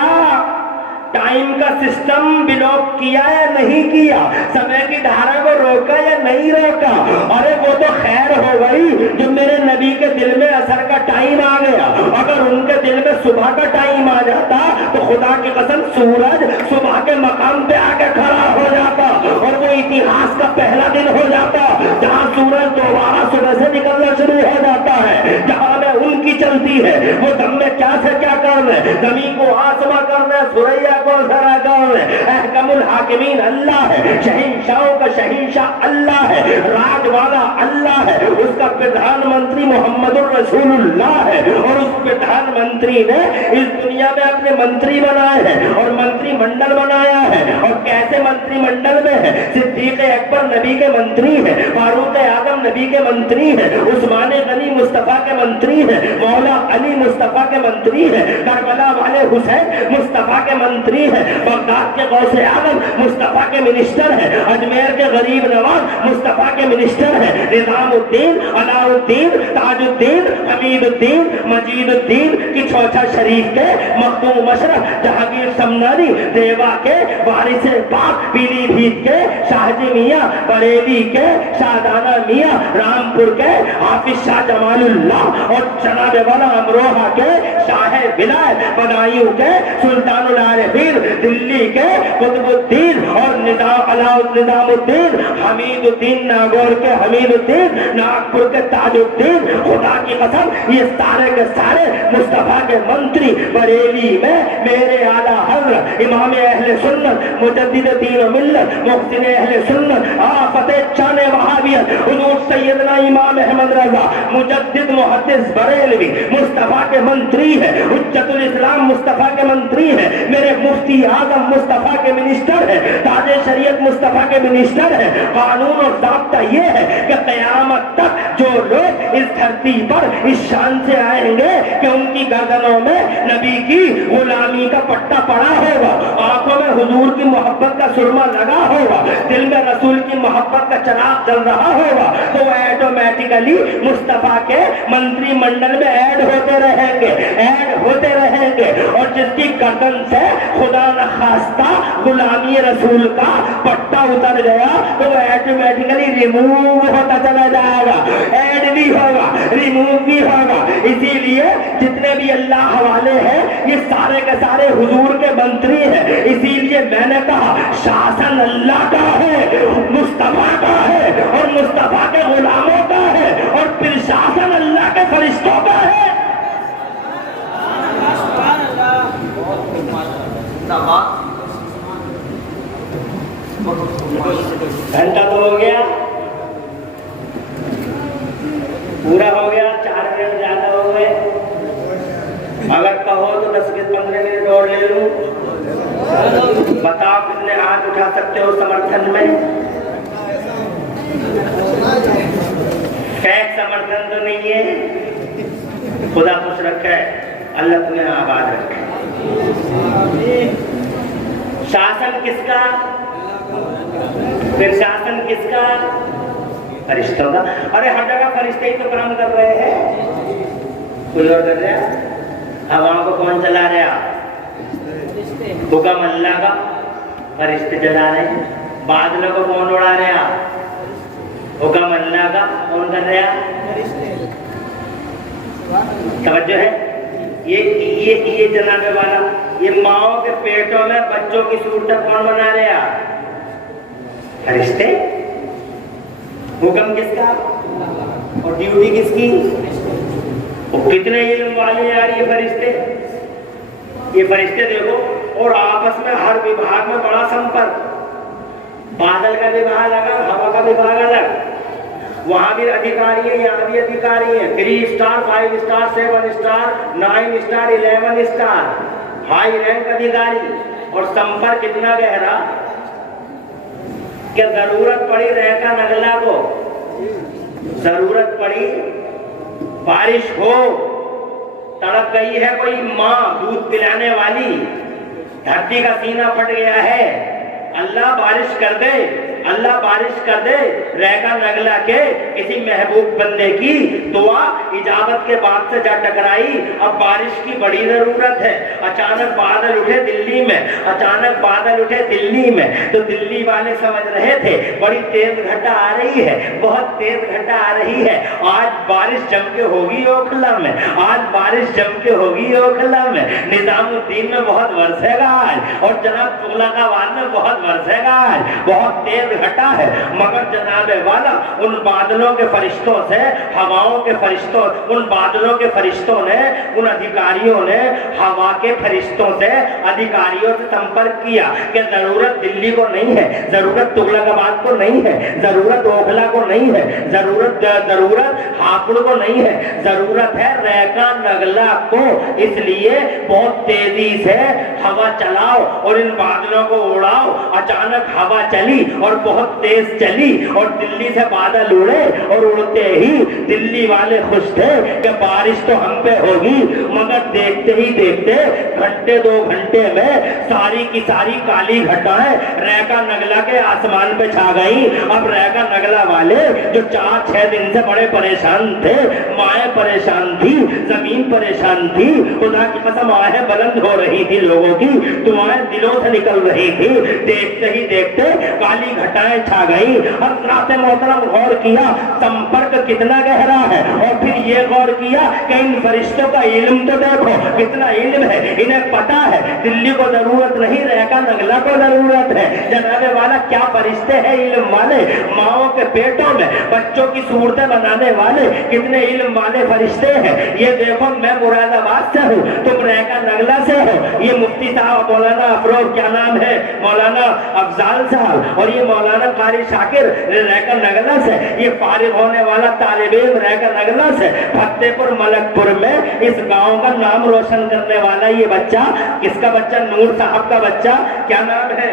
ٹائم کا سسٹم بلاک کیا یا نہیں کیا، سمے کی دھارا کو روکا یا نہیں روکا؟ ارے وہ تو خیر ہو گئی جو میرے نبی کے دل میں اثر کا ٹائم آ گیا، اگر ان کے دل میں صبح کا ٹائم آ جاتا تو خدا کی قسم سورج صبح کے مقام پہ آ کے کھڑا ہو جاتا اور وہ اتہاس کا پہلا دن ہو جاتا جہاں سورج دوبارہ صبح سے نکلنا شروع ہو جاتا ہے، جہاں میں ان کی چلتی ہے وہ دم میں کیا سے کیا کر رہے، زمین کو آسما کر رہے، سوریا کو ذرا کر رہے۔ احکم الحاکمین اللہ ہے، شہنشاہوں کا شہنشاہ اللہ ہے، راج والا اللہ ہے، اس کا پردھان منتری محمد الرسول اللہ ہے، اور اس پردھان منتری نے اس دنیا میں اپنے منتری بنائے ہیں اور منتری منڈل بنایا ہے۔ اور کیسے منتری منڈل میں ہے؟ صدیق اکبر نبی کے منتری ہے، فاروق اعظم نبی کے منتری ہے، عثمان غنی مصطفیٰ کے منتری ہے، مولا علی مصطفیٰ کے منتری ہے، کربلا والے حسین مصطفیٰ کے منتری ہے، بغداد کے غوث اعظم مصطفیٰ کے منسٹر ہے، اجمیر کے غریب نواز مصطفیٰ کے منسٹر ہے، نظام الدین، علاء الدین، تاج الدین، حمید الدین، مجید الدین کی چھوچا شریف کے مخدوم مشرف، جہانگیر سمنانی دیوا کے وارث پاک، پیلی بھیت کے شاہ جی میاں، بریلی کے شاہدانہ میاں، رامپور کے حافظ شاہ جمال اللہ، اور جناب والا امروہہ کے شاہ ولایت، بدایوں کے سلطان العارفین، دلی کے قطب الدین اور نظام الدین، حمید الدین ناگور کے حمید الدین، ناگپور کے تاج الدین۔ خدا کی قسم یہ سارے کے سارے مصطفیٰ کے منتری بریلی میں میرے اعلیٰ حضرت امام اہل سنت مجدد دین و ملت محسن اہل سنت فتح چانے وہابیت حضور سیدنا امام احمد رضا مجدد محدث بریلوی مصطفیٰ کے منتری ہے، حجت الاسلام مصطفیٰ کے منتری ہے، میرے مفتی اعظم مصطفیٰ کے منسٹر ہے، تاج شریعت مصطفیٰ کے منسٹر ہیں. قانون اور ضابطہ یہ ہے کہ قیامت تک جو لوگ اس دھرتی پر اس شان سے آئیں گے کہ ان کی گردنوں میں نبی کی غلامی کا پٹا پڑا ہوگا, آنکھوں میں حضور کی محبت کا سرما لگا ہوگا, دل میں رسول کی محبت کا چراغ جل رہا ہوگا, تو وہ ایٹومیٹیکلی مصطفیٰ کے منتری منڈل میں ایڈ ہوتے رہیں گے, ایڈ ہوتے رہیں گے. اور جس کی گردن سے خدا نخواستہ غلامی رسول کا پٹا اتر گیا تو وہ ایٹومیٹیکلی ریموو ہوتا چلا جائے گا, ایڈ بھی ہوگا, ریموو بھی ہوگا. اسی لیے جتنے بھی اللہ حوالے ہیں یہ سارے کے سارے حضور کے منتری ہیں. اسی لیے میں نے کہا شاسن اللہ کا ہے, مصطفیٰ کا ہے, اور مصطفیٰ کے غلاموں کا ہے, اور پھر شاسن اللہ کے فرشتوں کا ہے. گھنٹہ تو ہو گیا, پورا ہو گیا, 4 منٹ زیادہ ہو گئے. اگر کہو تو 10-15 منٹ اور لے لوں. بتاؤ کتنے ہاتھ اٹھا سکتے ہو سمرتھن میں؟ فیک سمرتھن تو نہیں ہے. خدا خوش رکھے, اللہ تمہیں آباد رکھے. شاسن کس کا؟ پھر شاسن کس کا؟ فرشتوں کا. ارے ہر جگہ فرشتے ہی تو کام کر رہے ہیں, کوئی اور کر رہا؟ ہواؤں کو کون چلا رہا؟ حکم اللہ کا, فرشتے چلا رہے ہیں. بادلوں کو کون اڑا رہا؟ حکم اللہ کا, کون کر رہا؟ توجہ ہے. یہ جناب والا, یہ ماؤں کے پیٹوں میں بچوں کی صورت کون بنا رہا؟ فرشتے. حکم کس کا اور ڈیوٹی کس کی؟ کتنے علم والے یار یہ فرشتے. یہ فرشتے دیکھو, اور آپس میں ہر وبھاگ میں بڑا سمپرک. بادل کا وبھاگ الگ, ہوا کا وبھاگ الگ. وہاں بھی ادھیکاری ہیں, یہاں بھی ادھیکاری ہیں. 3 star, 5 star, 7 star, 9 star, 11 star, high rank ادھیکاری. اور سمپرک کتنا گہرا کہ ضرورت پڑی ریکا نگلا کو, ضرورت پڑی بارش ہو, تڑپ گئی ہے کوئی ماں دودھ پلانے والی, دھرتی کا سینہ پھٹ گیا ہے, اللہ بارش کر دے, اللہ بارش کر دے. ریکا نگلا کے کسی محبوب بندے کی دعا اجابت کے بعد سے جا ٹکرائی. اب بارش کی بڑی ضرورت ہے. اچانک بادل اٹھے دلی میں, اچانک بادل اٹھے دلی میں, تو دلی والے سمجھ رہے تھے بڑی تیز گھٹا آ رہی ہے, بہت تیز گھٹا آ رہی ہے, آج بارش جم کے ہوگی اوکھلا میں, آج بارش جم کے ہوگی اوکھلا میں. نظام الدین میں بہت برسے گا آج, اور جناب تغلق آباد میں بہت برسے گا آج, بہت تیز گھٹا ہے. مگر جناب والا ان بادلوں کے فرشتوں سے, ہواؤں کے فرشتوں, ان بادلوں کے فرشتوں نے, ان ادھیکاریوں نے ہوا کے فرشتوں سے, ادھیکاریوں سے سمپرک کیا کہ ضرورت دلی کو نہیں ہے, ضرورت تغلق آباد کو نہیں ہے, ضرورت اوکھلا کو نہیں ہے, ضرورت ہاپڑ کو نہیں ہے, ضرورت ہے ریکا نگلا کو. اس لیے بہت تیزی سے ہوا چلاؤ اور ان بادلوں کو اڑاؤ. اچانک ہوا چلی اور بہت تیز چلی, اور دلی سے بادل اڑے, اور اڑتے ہی دلی والے خوش تھے کہ بارش تو ہم پہ ہوگی. مگر دیکھتے ہی دیکھتے گھنٹے 2 گھنٹے میں ساری کی ساری کالی گھٹائیں ریکا نگلا کے آسمان پہ چھا گئی. اب ریکا نگلا والے جو 4-6 دن سے بڑے پریشان تھے, مائیں پریشان تھی, زمین پریشان تھی, خدا کی قسم آہیں بلند ہو رہی تھی, لوگوں کی دعائیں دلوں سے نکل رہی تھی. دیکھتے ہی دیکھتے کالی گھٹائیں چھا گئی. حضرات محترم غور کیا سمپرک کتنا گہرا ہے, اور پھر یہ غور کیا کہ ان فرشتوں کا علم تو دیکھو کتنا علم ہے. انہیں پتا ہے دلی کو ضرورت نہیں, ریکا نگلا کو ضرورت ہے. جناب والا کیا فرشتے ہیں علم والے, ماؤں کے پیٹوں میں بچوں کی صورتیں بنانے والے کتنے علم والے فرشتے ہیں. یہ دیکھو میں مراد آباد سے ہوں, تم ریکا نگلا سے ہو. یہ مفتی صاحب مولانا افروز, کیا نام ہے, مولانا افضال صاحب, اور یہ مولانا قاری شاکر ریکا نگلا سے. یہ فارغ ہونے والا طالب علم ریکا نگلا سے. فتح پور ملک پور میں اس گاؤں کا نام روشن کرنے والا یہ بچہ, کس کا بچہ, نور صاحب کا بچہ, کیا نام ہے,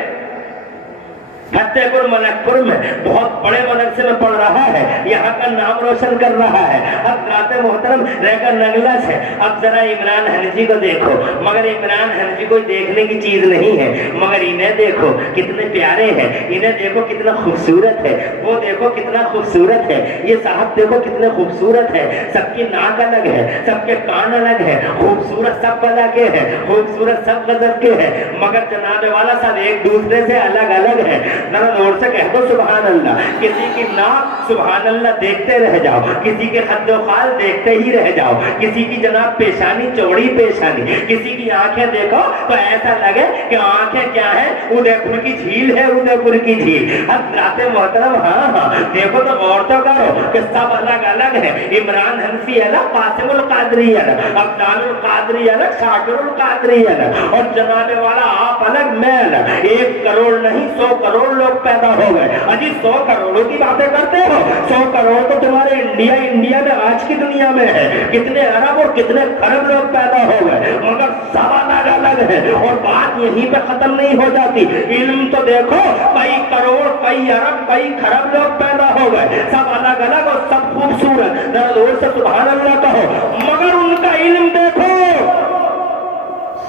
فتح پور ملکپور میں بہت بڑے مدرسے میں پڑھ رہا ہے, یہاں کا نام روشن کر رہا ہے. حضرات محترم رہ کر نگلا سے اب ذرا عمران حنفی کو دیکھو, مگر عمران حنفی کوئی دیکھنے کی چیز نہیں ہے, مگر انہیں دیکھو کتنے پیارے ہیں, انہیں دیکھو کتنا خوبصورت ہے, وہ دیکھو کتنا خوبصورت ہے, یہ صاحب دیکھو کتنے خوبصورت ہے. سب کی ناک الگ ہے, سب کے کان الگ ہے, خوبصورت سب بلا کے ہیں, خوبصورت سب غضب کے ہیں, مگر جناب والا سب ایک دوسرے سے الگ الگ ہے. ذرا زور سے کہہ دو سبحان اللہ. کسی کی ناک سبحان اللہ دیکھتے رہ جاؤ, کسی کے خد و خال دیکھتے ہی رہ جاؤ, کسی کی جناب پیشانی چوڑی پیشانی, کسی کی آنکھیں دیکھو تو ایسا لگے کہ آنکھیں کیا ہے, ادے پور کی جھیل ہے, ادے پور کی جھیل. حضرات محترم ہاں دیکھو تو غور تو کرو کہ سب الگ الگ ہے. عمران حنفی الگ, قاسم القادری الگ, عبدال القادری الگ, شاکر القادری الگ, اور جناب والا آپ الگ میں الگ. 1 کروڑ نہیں 100 کروڑ لوگ پیدا ہو گئے. اجی 100 کروڑوں کی باتیں کرتے ہو, 100 کروڑ تو تمہارے انڈیا میں آج کی دنیا میں ہے. کتنے ارب اور کتنے خرب لوگ پیدا ہو گئے, مگر سب الگ الگ ہے. اور بات یہیں پہ ختم نہیں ہو جاتی. علم تو دیکھو, کئی کروڑ کئی ارب کئی خرب لوگ پیدا ہو گئے, سب الگ الگ اور سب خوبصورت. ذرا زور سے سبحان اللہ کہو. مگر ان کا علم دیکھو,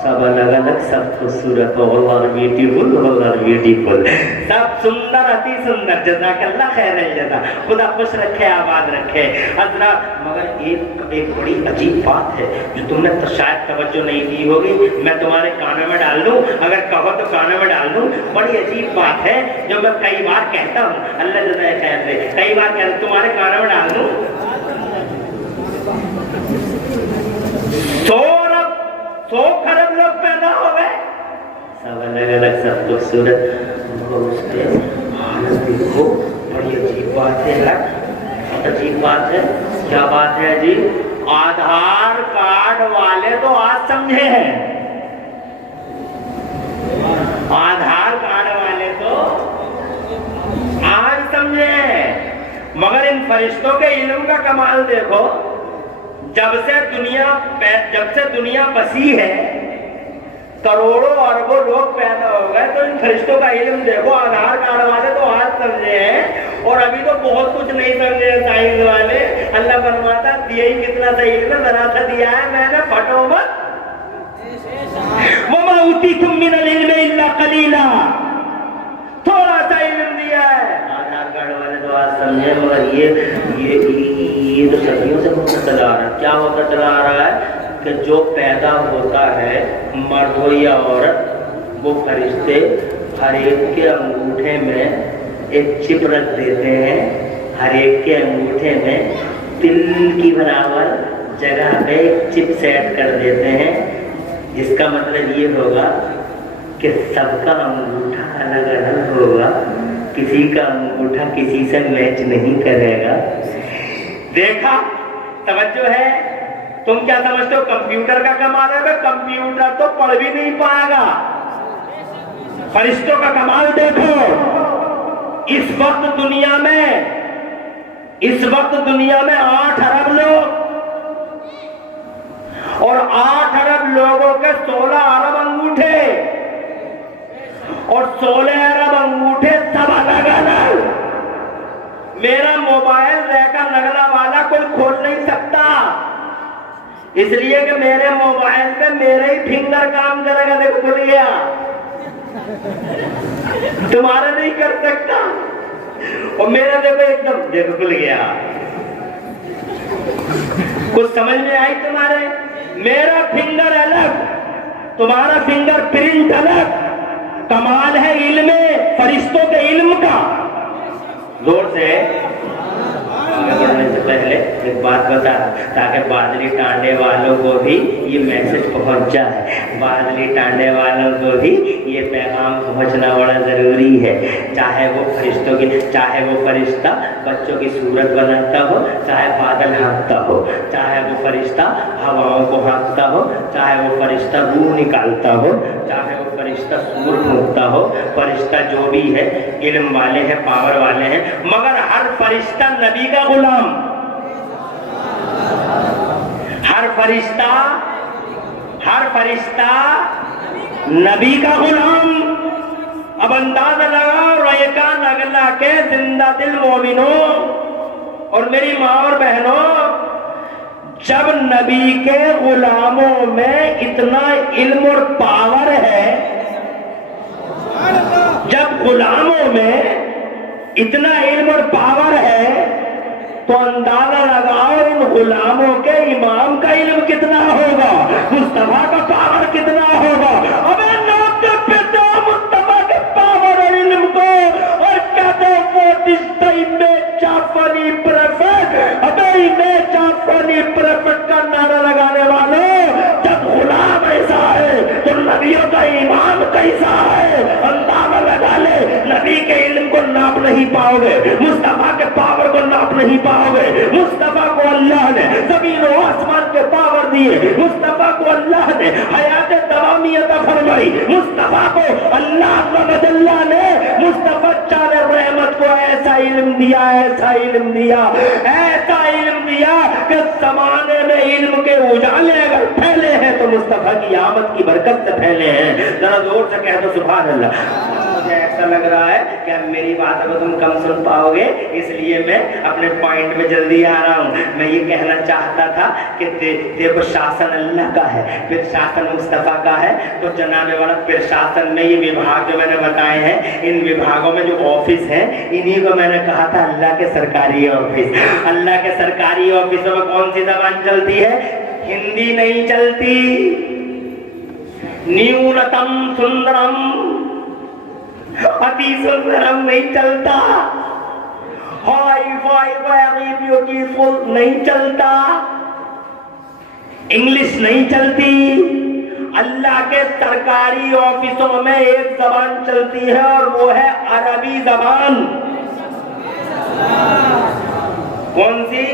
سب الگ الگ سب خوبصورت, اللہ بیوٹیفل, اللہ بیوٹیفل, سب سندر اتی سندر. جزاک اللہ خیر جزا, خدا خوش رکھے آباد رکھے. حضرات مگر ایک بڑی عجیب بات ہے جو تم نے تو شاید توجہ نہیں دی ہوگی, میں تمہارے کانوں میں ڈال دوں, اگر کہو تو کانوں میں ڈال دوں. بڑی عجیب بات ہے جو میں کئی بار کہتا ہوں, اللہ جزائے خیر دے, کئی بار کہتا ہوں, تمہارے کانوں میں ڈال دوں. 100 خرب لوگ پیدا ہو گئے, سب الگ الگ سب خوبصورت. اس کے حالت دیکھو, بڑی عجیب بات ہے یار, بہت عجیب بات ہے. کیا بات ہے جی؟ آدھار کارڈ والے تو آج سمجھے ہیں, آدھار کارڈ والے تو آج سمجھے ہیں, مگر ان فرشتوں کے علم کا کمال دیکھو. جب سے دنیا بسی ہے, کروڑوں اربوں لوگ پیدا ہو گئے, تو ان فرشتوں کا علم دیکھو. آدھار کارڈ والے تو آج سمجھے ہیں, اور ابھی تو بہت کچھ نہیں سمجھے ہیں سائنس والے. اللہ فرماتا دیا ہی کتنا سا علم ہے, ذرا سا دیا ہے میں نے, پھٹو مت. وَمَا أُوتِيتُم مِّنَ الْعِلْمِ إِلَّا قَلِيلًا, تھوڑا سا علم دیا ہے. آدھار کارڈ والے تو آج سمجھے, مگر یہ تو صدیوں سے ہوتا چلا آ رہا ہے. کیا ہوتا چلا آ رہا ہے کہ جو پیدا ہوتا ہے مرد ہو یا عورت, وہ فرشتے ہر ایک کے انگوٹھے میں ایک چپ رکھ دیتے ہیں, ہر ایک کے انگوٹھے میں تل کی برابر جگہ پہ ایک چپ سیٹ کر دیتے ہیں. جس کا مطلب یہ ہوگا کہ سب کا انگوٹھا الگ الگ ہوگا, کسی کا انگوٹھا کسی سے میچ نہیں کرے گا. دیکھا, توجہ ہے. تم کیا سمجھتے ہو کمپیوٹر کا کمال ہے؟ کمپیوٹر تو پڑھ بھی نہیں پائے گا. فرشتوں کا کمال دیکھو. اس وقت دنیا میں 8 ارب لوگ, اور 8 ارب لوگوں کے 16 ارب انگوٹھے, اور 16 ارب انگوٹھے سب الگ الگ. میرا موبائل رہ کر نگلا والا کوئی کھول نہیں سکتا, اس لیے کہ میرے موبائل پہ میرے ہی فنگر کام کرے گا. دیکھو کھل گیا, تمہارا نہیں کر سکتا, اور میرا دیکھو ایک دم دیکھو کھل گیا. کچھ سمجھ میں آئی تمہارے؟ میرا فنگر الگ, تمہارا فنگر پرنٹ الگ. کمال ہے علم فرشتوں کے علم کا. زور سے بڑھنے سے پہلے ایک بات بتا, تاکہ بادلی ٹانڈے والوں کو بھی یہ میسج پہنچ جائے. بادلی ٹانڈے والوں کو بھی یہ پیغام پہنچنا بڑا ضروری ہے. چاہے وہ فرشتہ بچوں کی صورت بناتا ہو, چاہے بادل ہانکتا ہو, چاہے وہ فرشتہ ہواؤں کو ہانکتا ہو, چاہے وہ فرشتہ روح نکالتا ہو, چاہے وہ فرشتہ سور پھونکتا ہو. فرشتہ جو بھی ہے علم والے ہیں, پاور والے ہیں, مگر ہر فرشتہ نبی کا غلام. ہر فرشتہ نبی کا غلام. اب اندازہ لگاؤ ریکا نگلا کے زندہ دل مومنوں اور میری ماں اور بہنوں، جب نبی کے غلاموں میں اتنا علم اور پاور ہے، جب غلاموں میں اتنا علم اور پاور ہے، تو اندازہ لگاؤ ان غلاموں کے امام کا علم کتنا ہوگا، مصطفیٰ کا پاور کتنا ہوگا۔ ابے نام کے پیتے مصطفیٰ کے پاور اور علم کو اور کہتے what is the image of any prophet۔ ابے image of any prophet کا نعرہ لگانے والوں، جب غلام ایسا ہے تو نبیوں کا امام کیسا ہے، اندازہ لگا لے۔ نبی کے علم کو ناپ نہیں پاؤ گے، مصطفیٰ کے پاور کو ناپ نہیں پاؤ گے۔ مصطفیٰ کو اللہ نے زمین و آسمان کے پاور دیے، مصطفیٰ کو اللہ نے حیات دوامی عطا فرمائی، مصطفیٰ کو اللہ اللہ نے مصطفیٰ چال رحمت کو ایسا علم دیا، ایسا علم دیا، ایسا علم دیا کہ زمانے میں علم کے اجالے اگر پھیلے ہیں تو مصطفیٰ کی آمد کی برکت سے پھیلے ہیں۔ ذرا زور سے کہہ دو سبحان اللہ۔ مجھے ایسا لگ رہا ہے کہ میری بات کو تم کم سن پاؤ گے، اس لیے میں اپنے پوائنٹ میں جلدی آ رہا ہوں۔ میں یہ کہنا چاہتا تھا کہ دیکھو شاسن اللہ کا ہے، پھر شاسن مصطفیٰ کا ہے، تو جناب والا پھر شاسن میں یہ وبھاگ جو میں نے بتائے ہیں، ان وبھاگوں میں جو آفس ہیں، انہی کو میں نے کہا تھا اللہ کے سرکاری آفس۔ اللہ کے سرکاری آفسوں میں کون سی زبان چلتی ہے؟ ہندی نہیں چلتی۔ نیونتم سندرم اتی سندرم نہیں چلتا، ہائی فائی ویری بیوٹیفل نہیں چلتا، انگلش نہیں چلتی۔ اللہ کے سرکاری آفسوں میں ایک زبان چلتی ہے اور وہ ہے عربی زبان۔ کون سی؟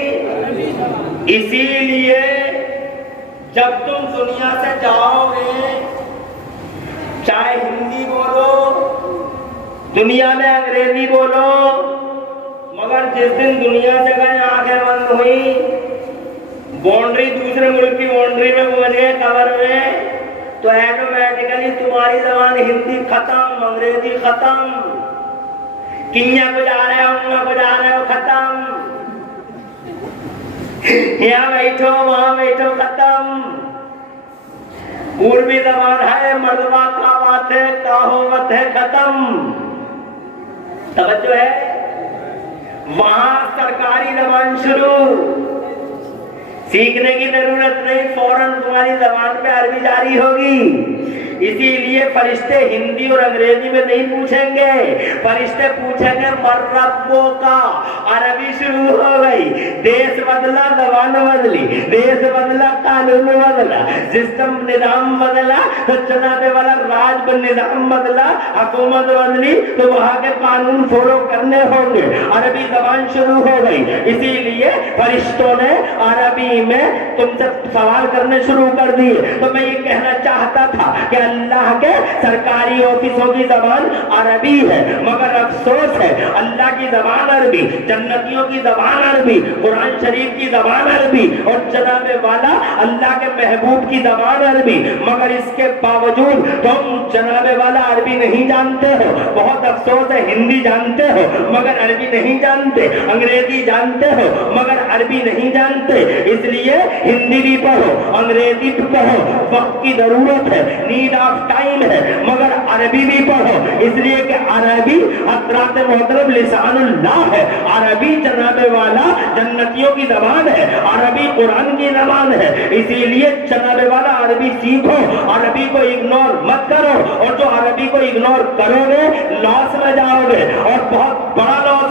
اسی لیے جب تم دنیا سے جاؤ گے، چاہے ہندی بولو، دنیا میں انگریزی بولو، مگر جس دن دنیا سے گئے آنکھیں بند ہوئی، باؤنڈری دوسرے ملک کی باؤنڈری میں پہنچ گئے قبر میں، تو ایٹومیٹیکلی تمہاری زبان ہندی ختم، انگریزی ختم، کنیا کو جا رہے ہو، انگا کو جا رہے ہو، ختم، یہاں بیٹھو وہاں بیٹھو، ختم۔ پوروی زبان ہے، مردوا کا بات ہے، کہوت ہے، ختم۔ توجہ ہے؟ وہاں سرکاری زبان شروع، سیکھنے کی ضرورت نہیں، فوراً تمہاری زبان پہ عربی جاری ہوگی۔ اسی لیے فرشتے ہندی اور انگریزی میں نہیں پوچھیں گے، فرشتے پوچھیں گے مربو کا، عربی شروع ہو گئی۔ دیش بدلا، زبان بدلی، دیش بدلا، قانون بدلا، سسٹم نظام بدلا، تو جناب والا راج نظام بدلا، حکومت بدلی، تو وہاں کے قانون فالو کرنے ہوں گے، عربی زبان شروع ہو گئی۔ اسی لیے فرشتوں نے عربی میں تم سے سوال کرنے شروع کر دیے۔ تو میں یہ کہنا چاہتا تھا کہ اللہ کے سرکاری آفسوں کی زبان عربی ہے، مگر افسوس ہے اللہ کی زبان عربی، جنتیوں کی زبان عربی، قرآن شریف کی زبان عربی، اور جناب والا اللہ کے محبوب کی زبان عربی، مگر اس کے باوجود تم جناب والا عربی نہیں جانتے ہو۔ بہت افسوس ہے، ہندی جانتے ہو مگر عربی نہیں جانتے، انگریزی جانتے ہو مگر عربی نہیں جانتے۔ اس لیے ہندی بھی پڑھو، انگریزی بھی پڑھو، وقت کی ضرورت ہے، نیڈ آف ٹائم ہے، مگر عربی بھی پڑھو، اس لیے کہ عربی حضرات محترم لسان اللہ ہے، عربی جناب والا جنتیوں کی زبان ہے، عربی قرآن کی زبان ہے۔ اسی لیے جناب والا عربی سیکھو، عربی کو اگنور مت کرو، اور جو عربی کو اگنور کرو گے لاس میں جاؤ گے، اور بہت بڑا لاس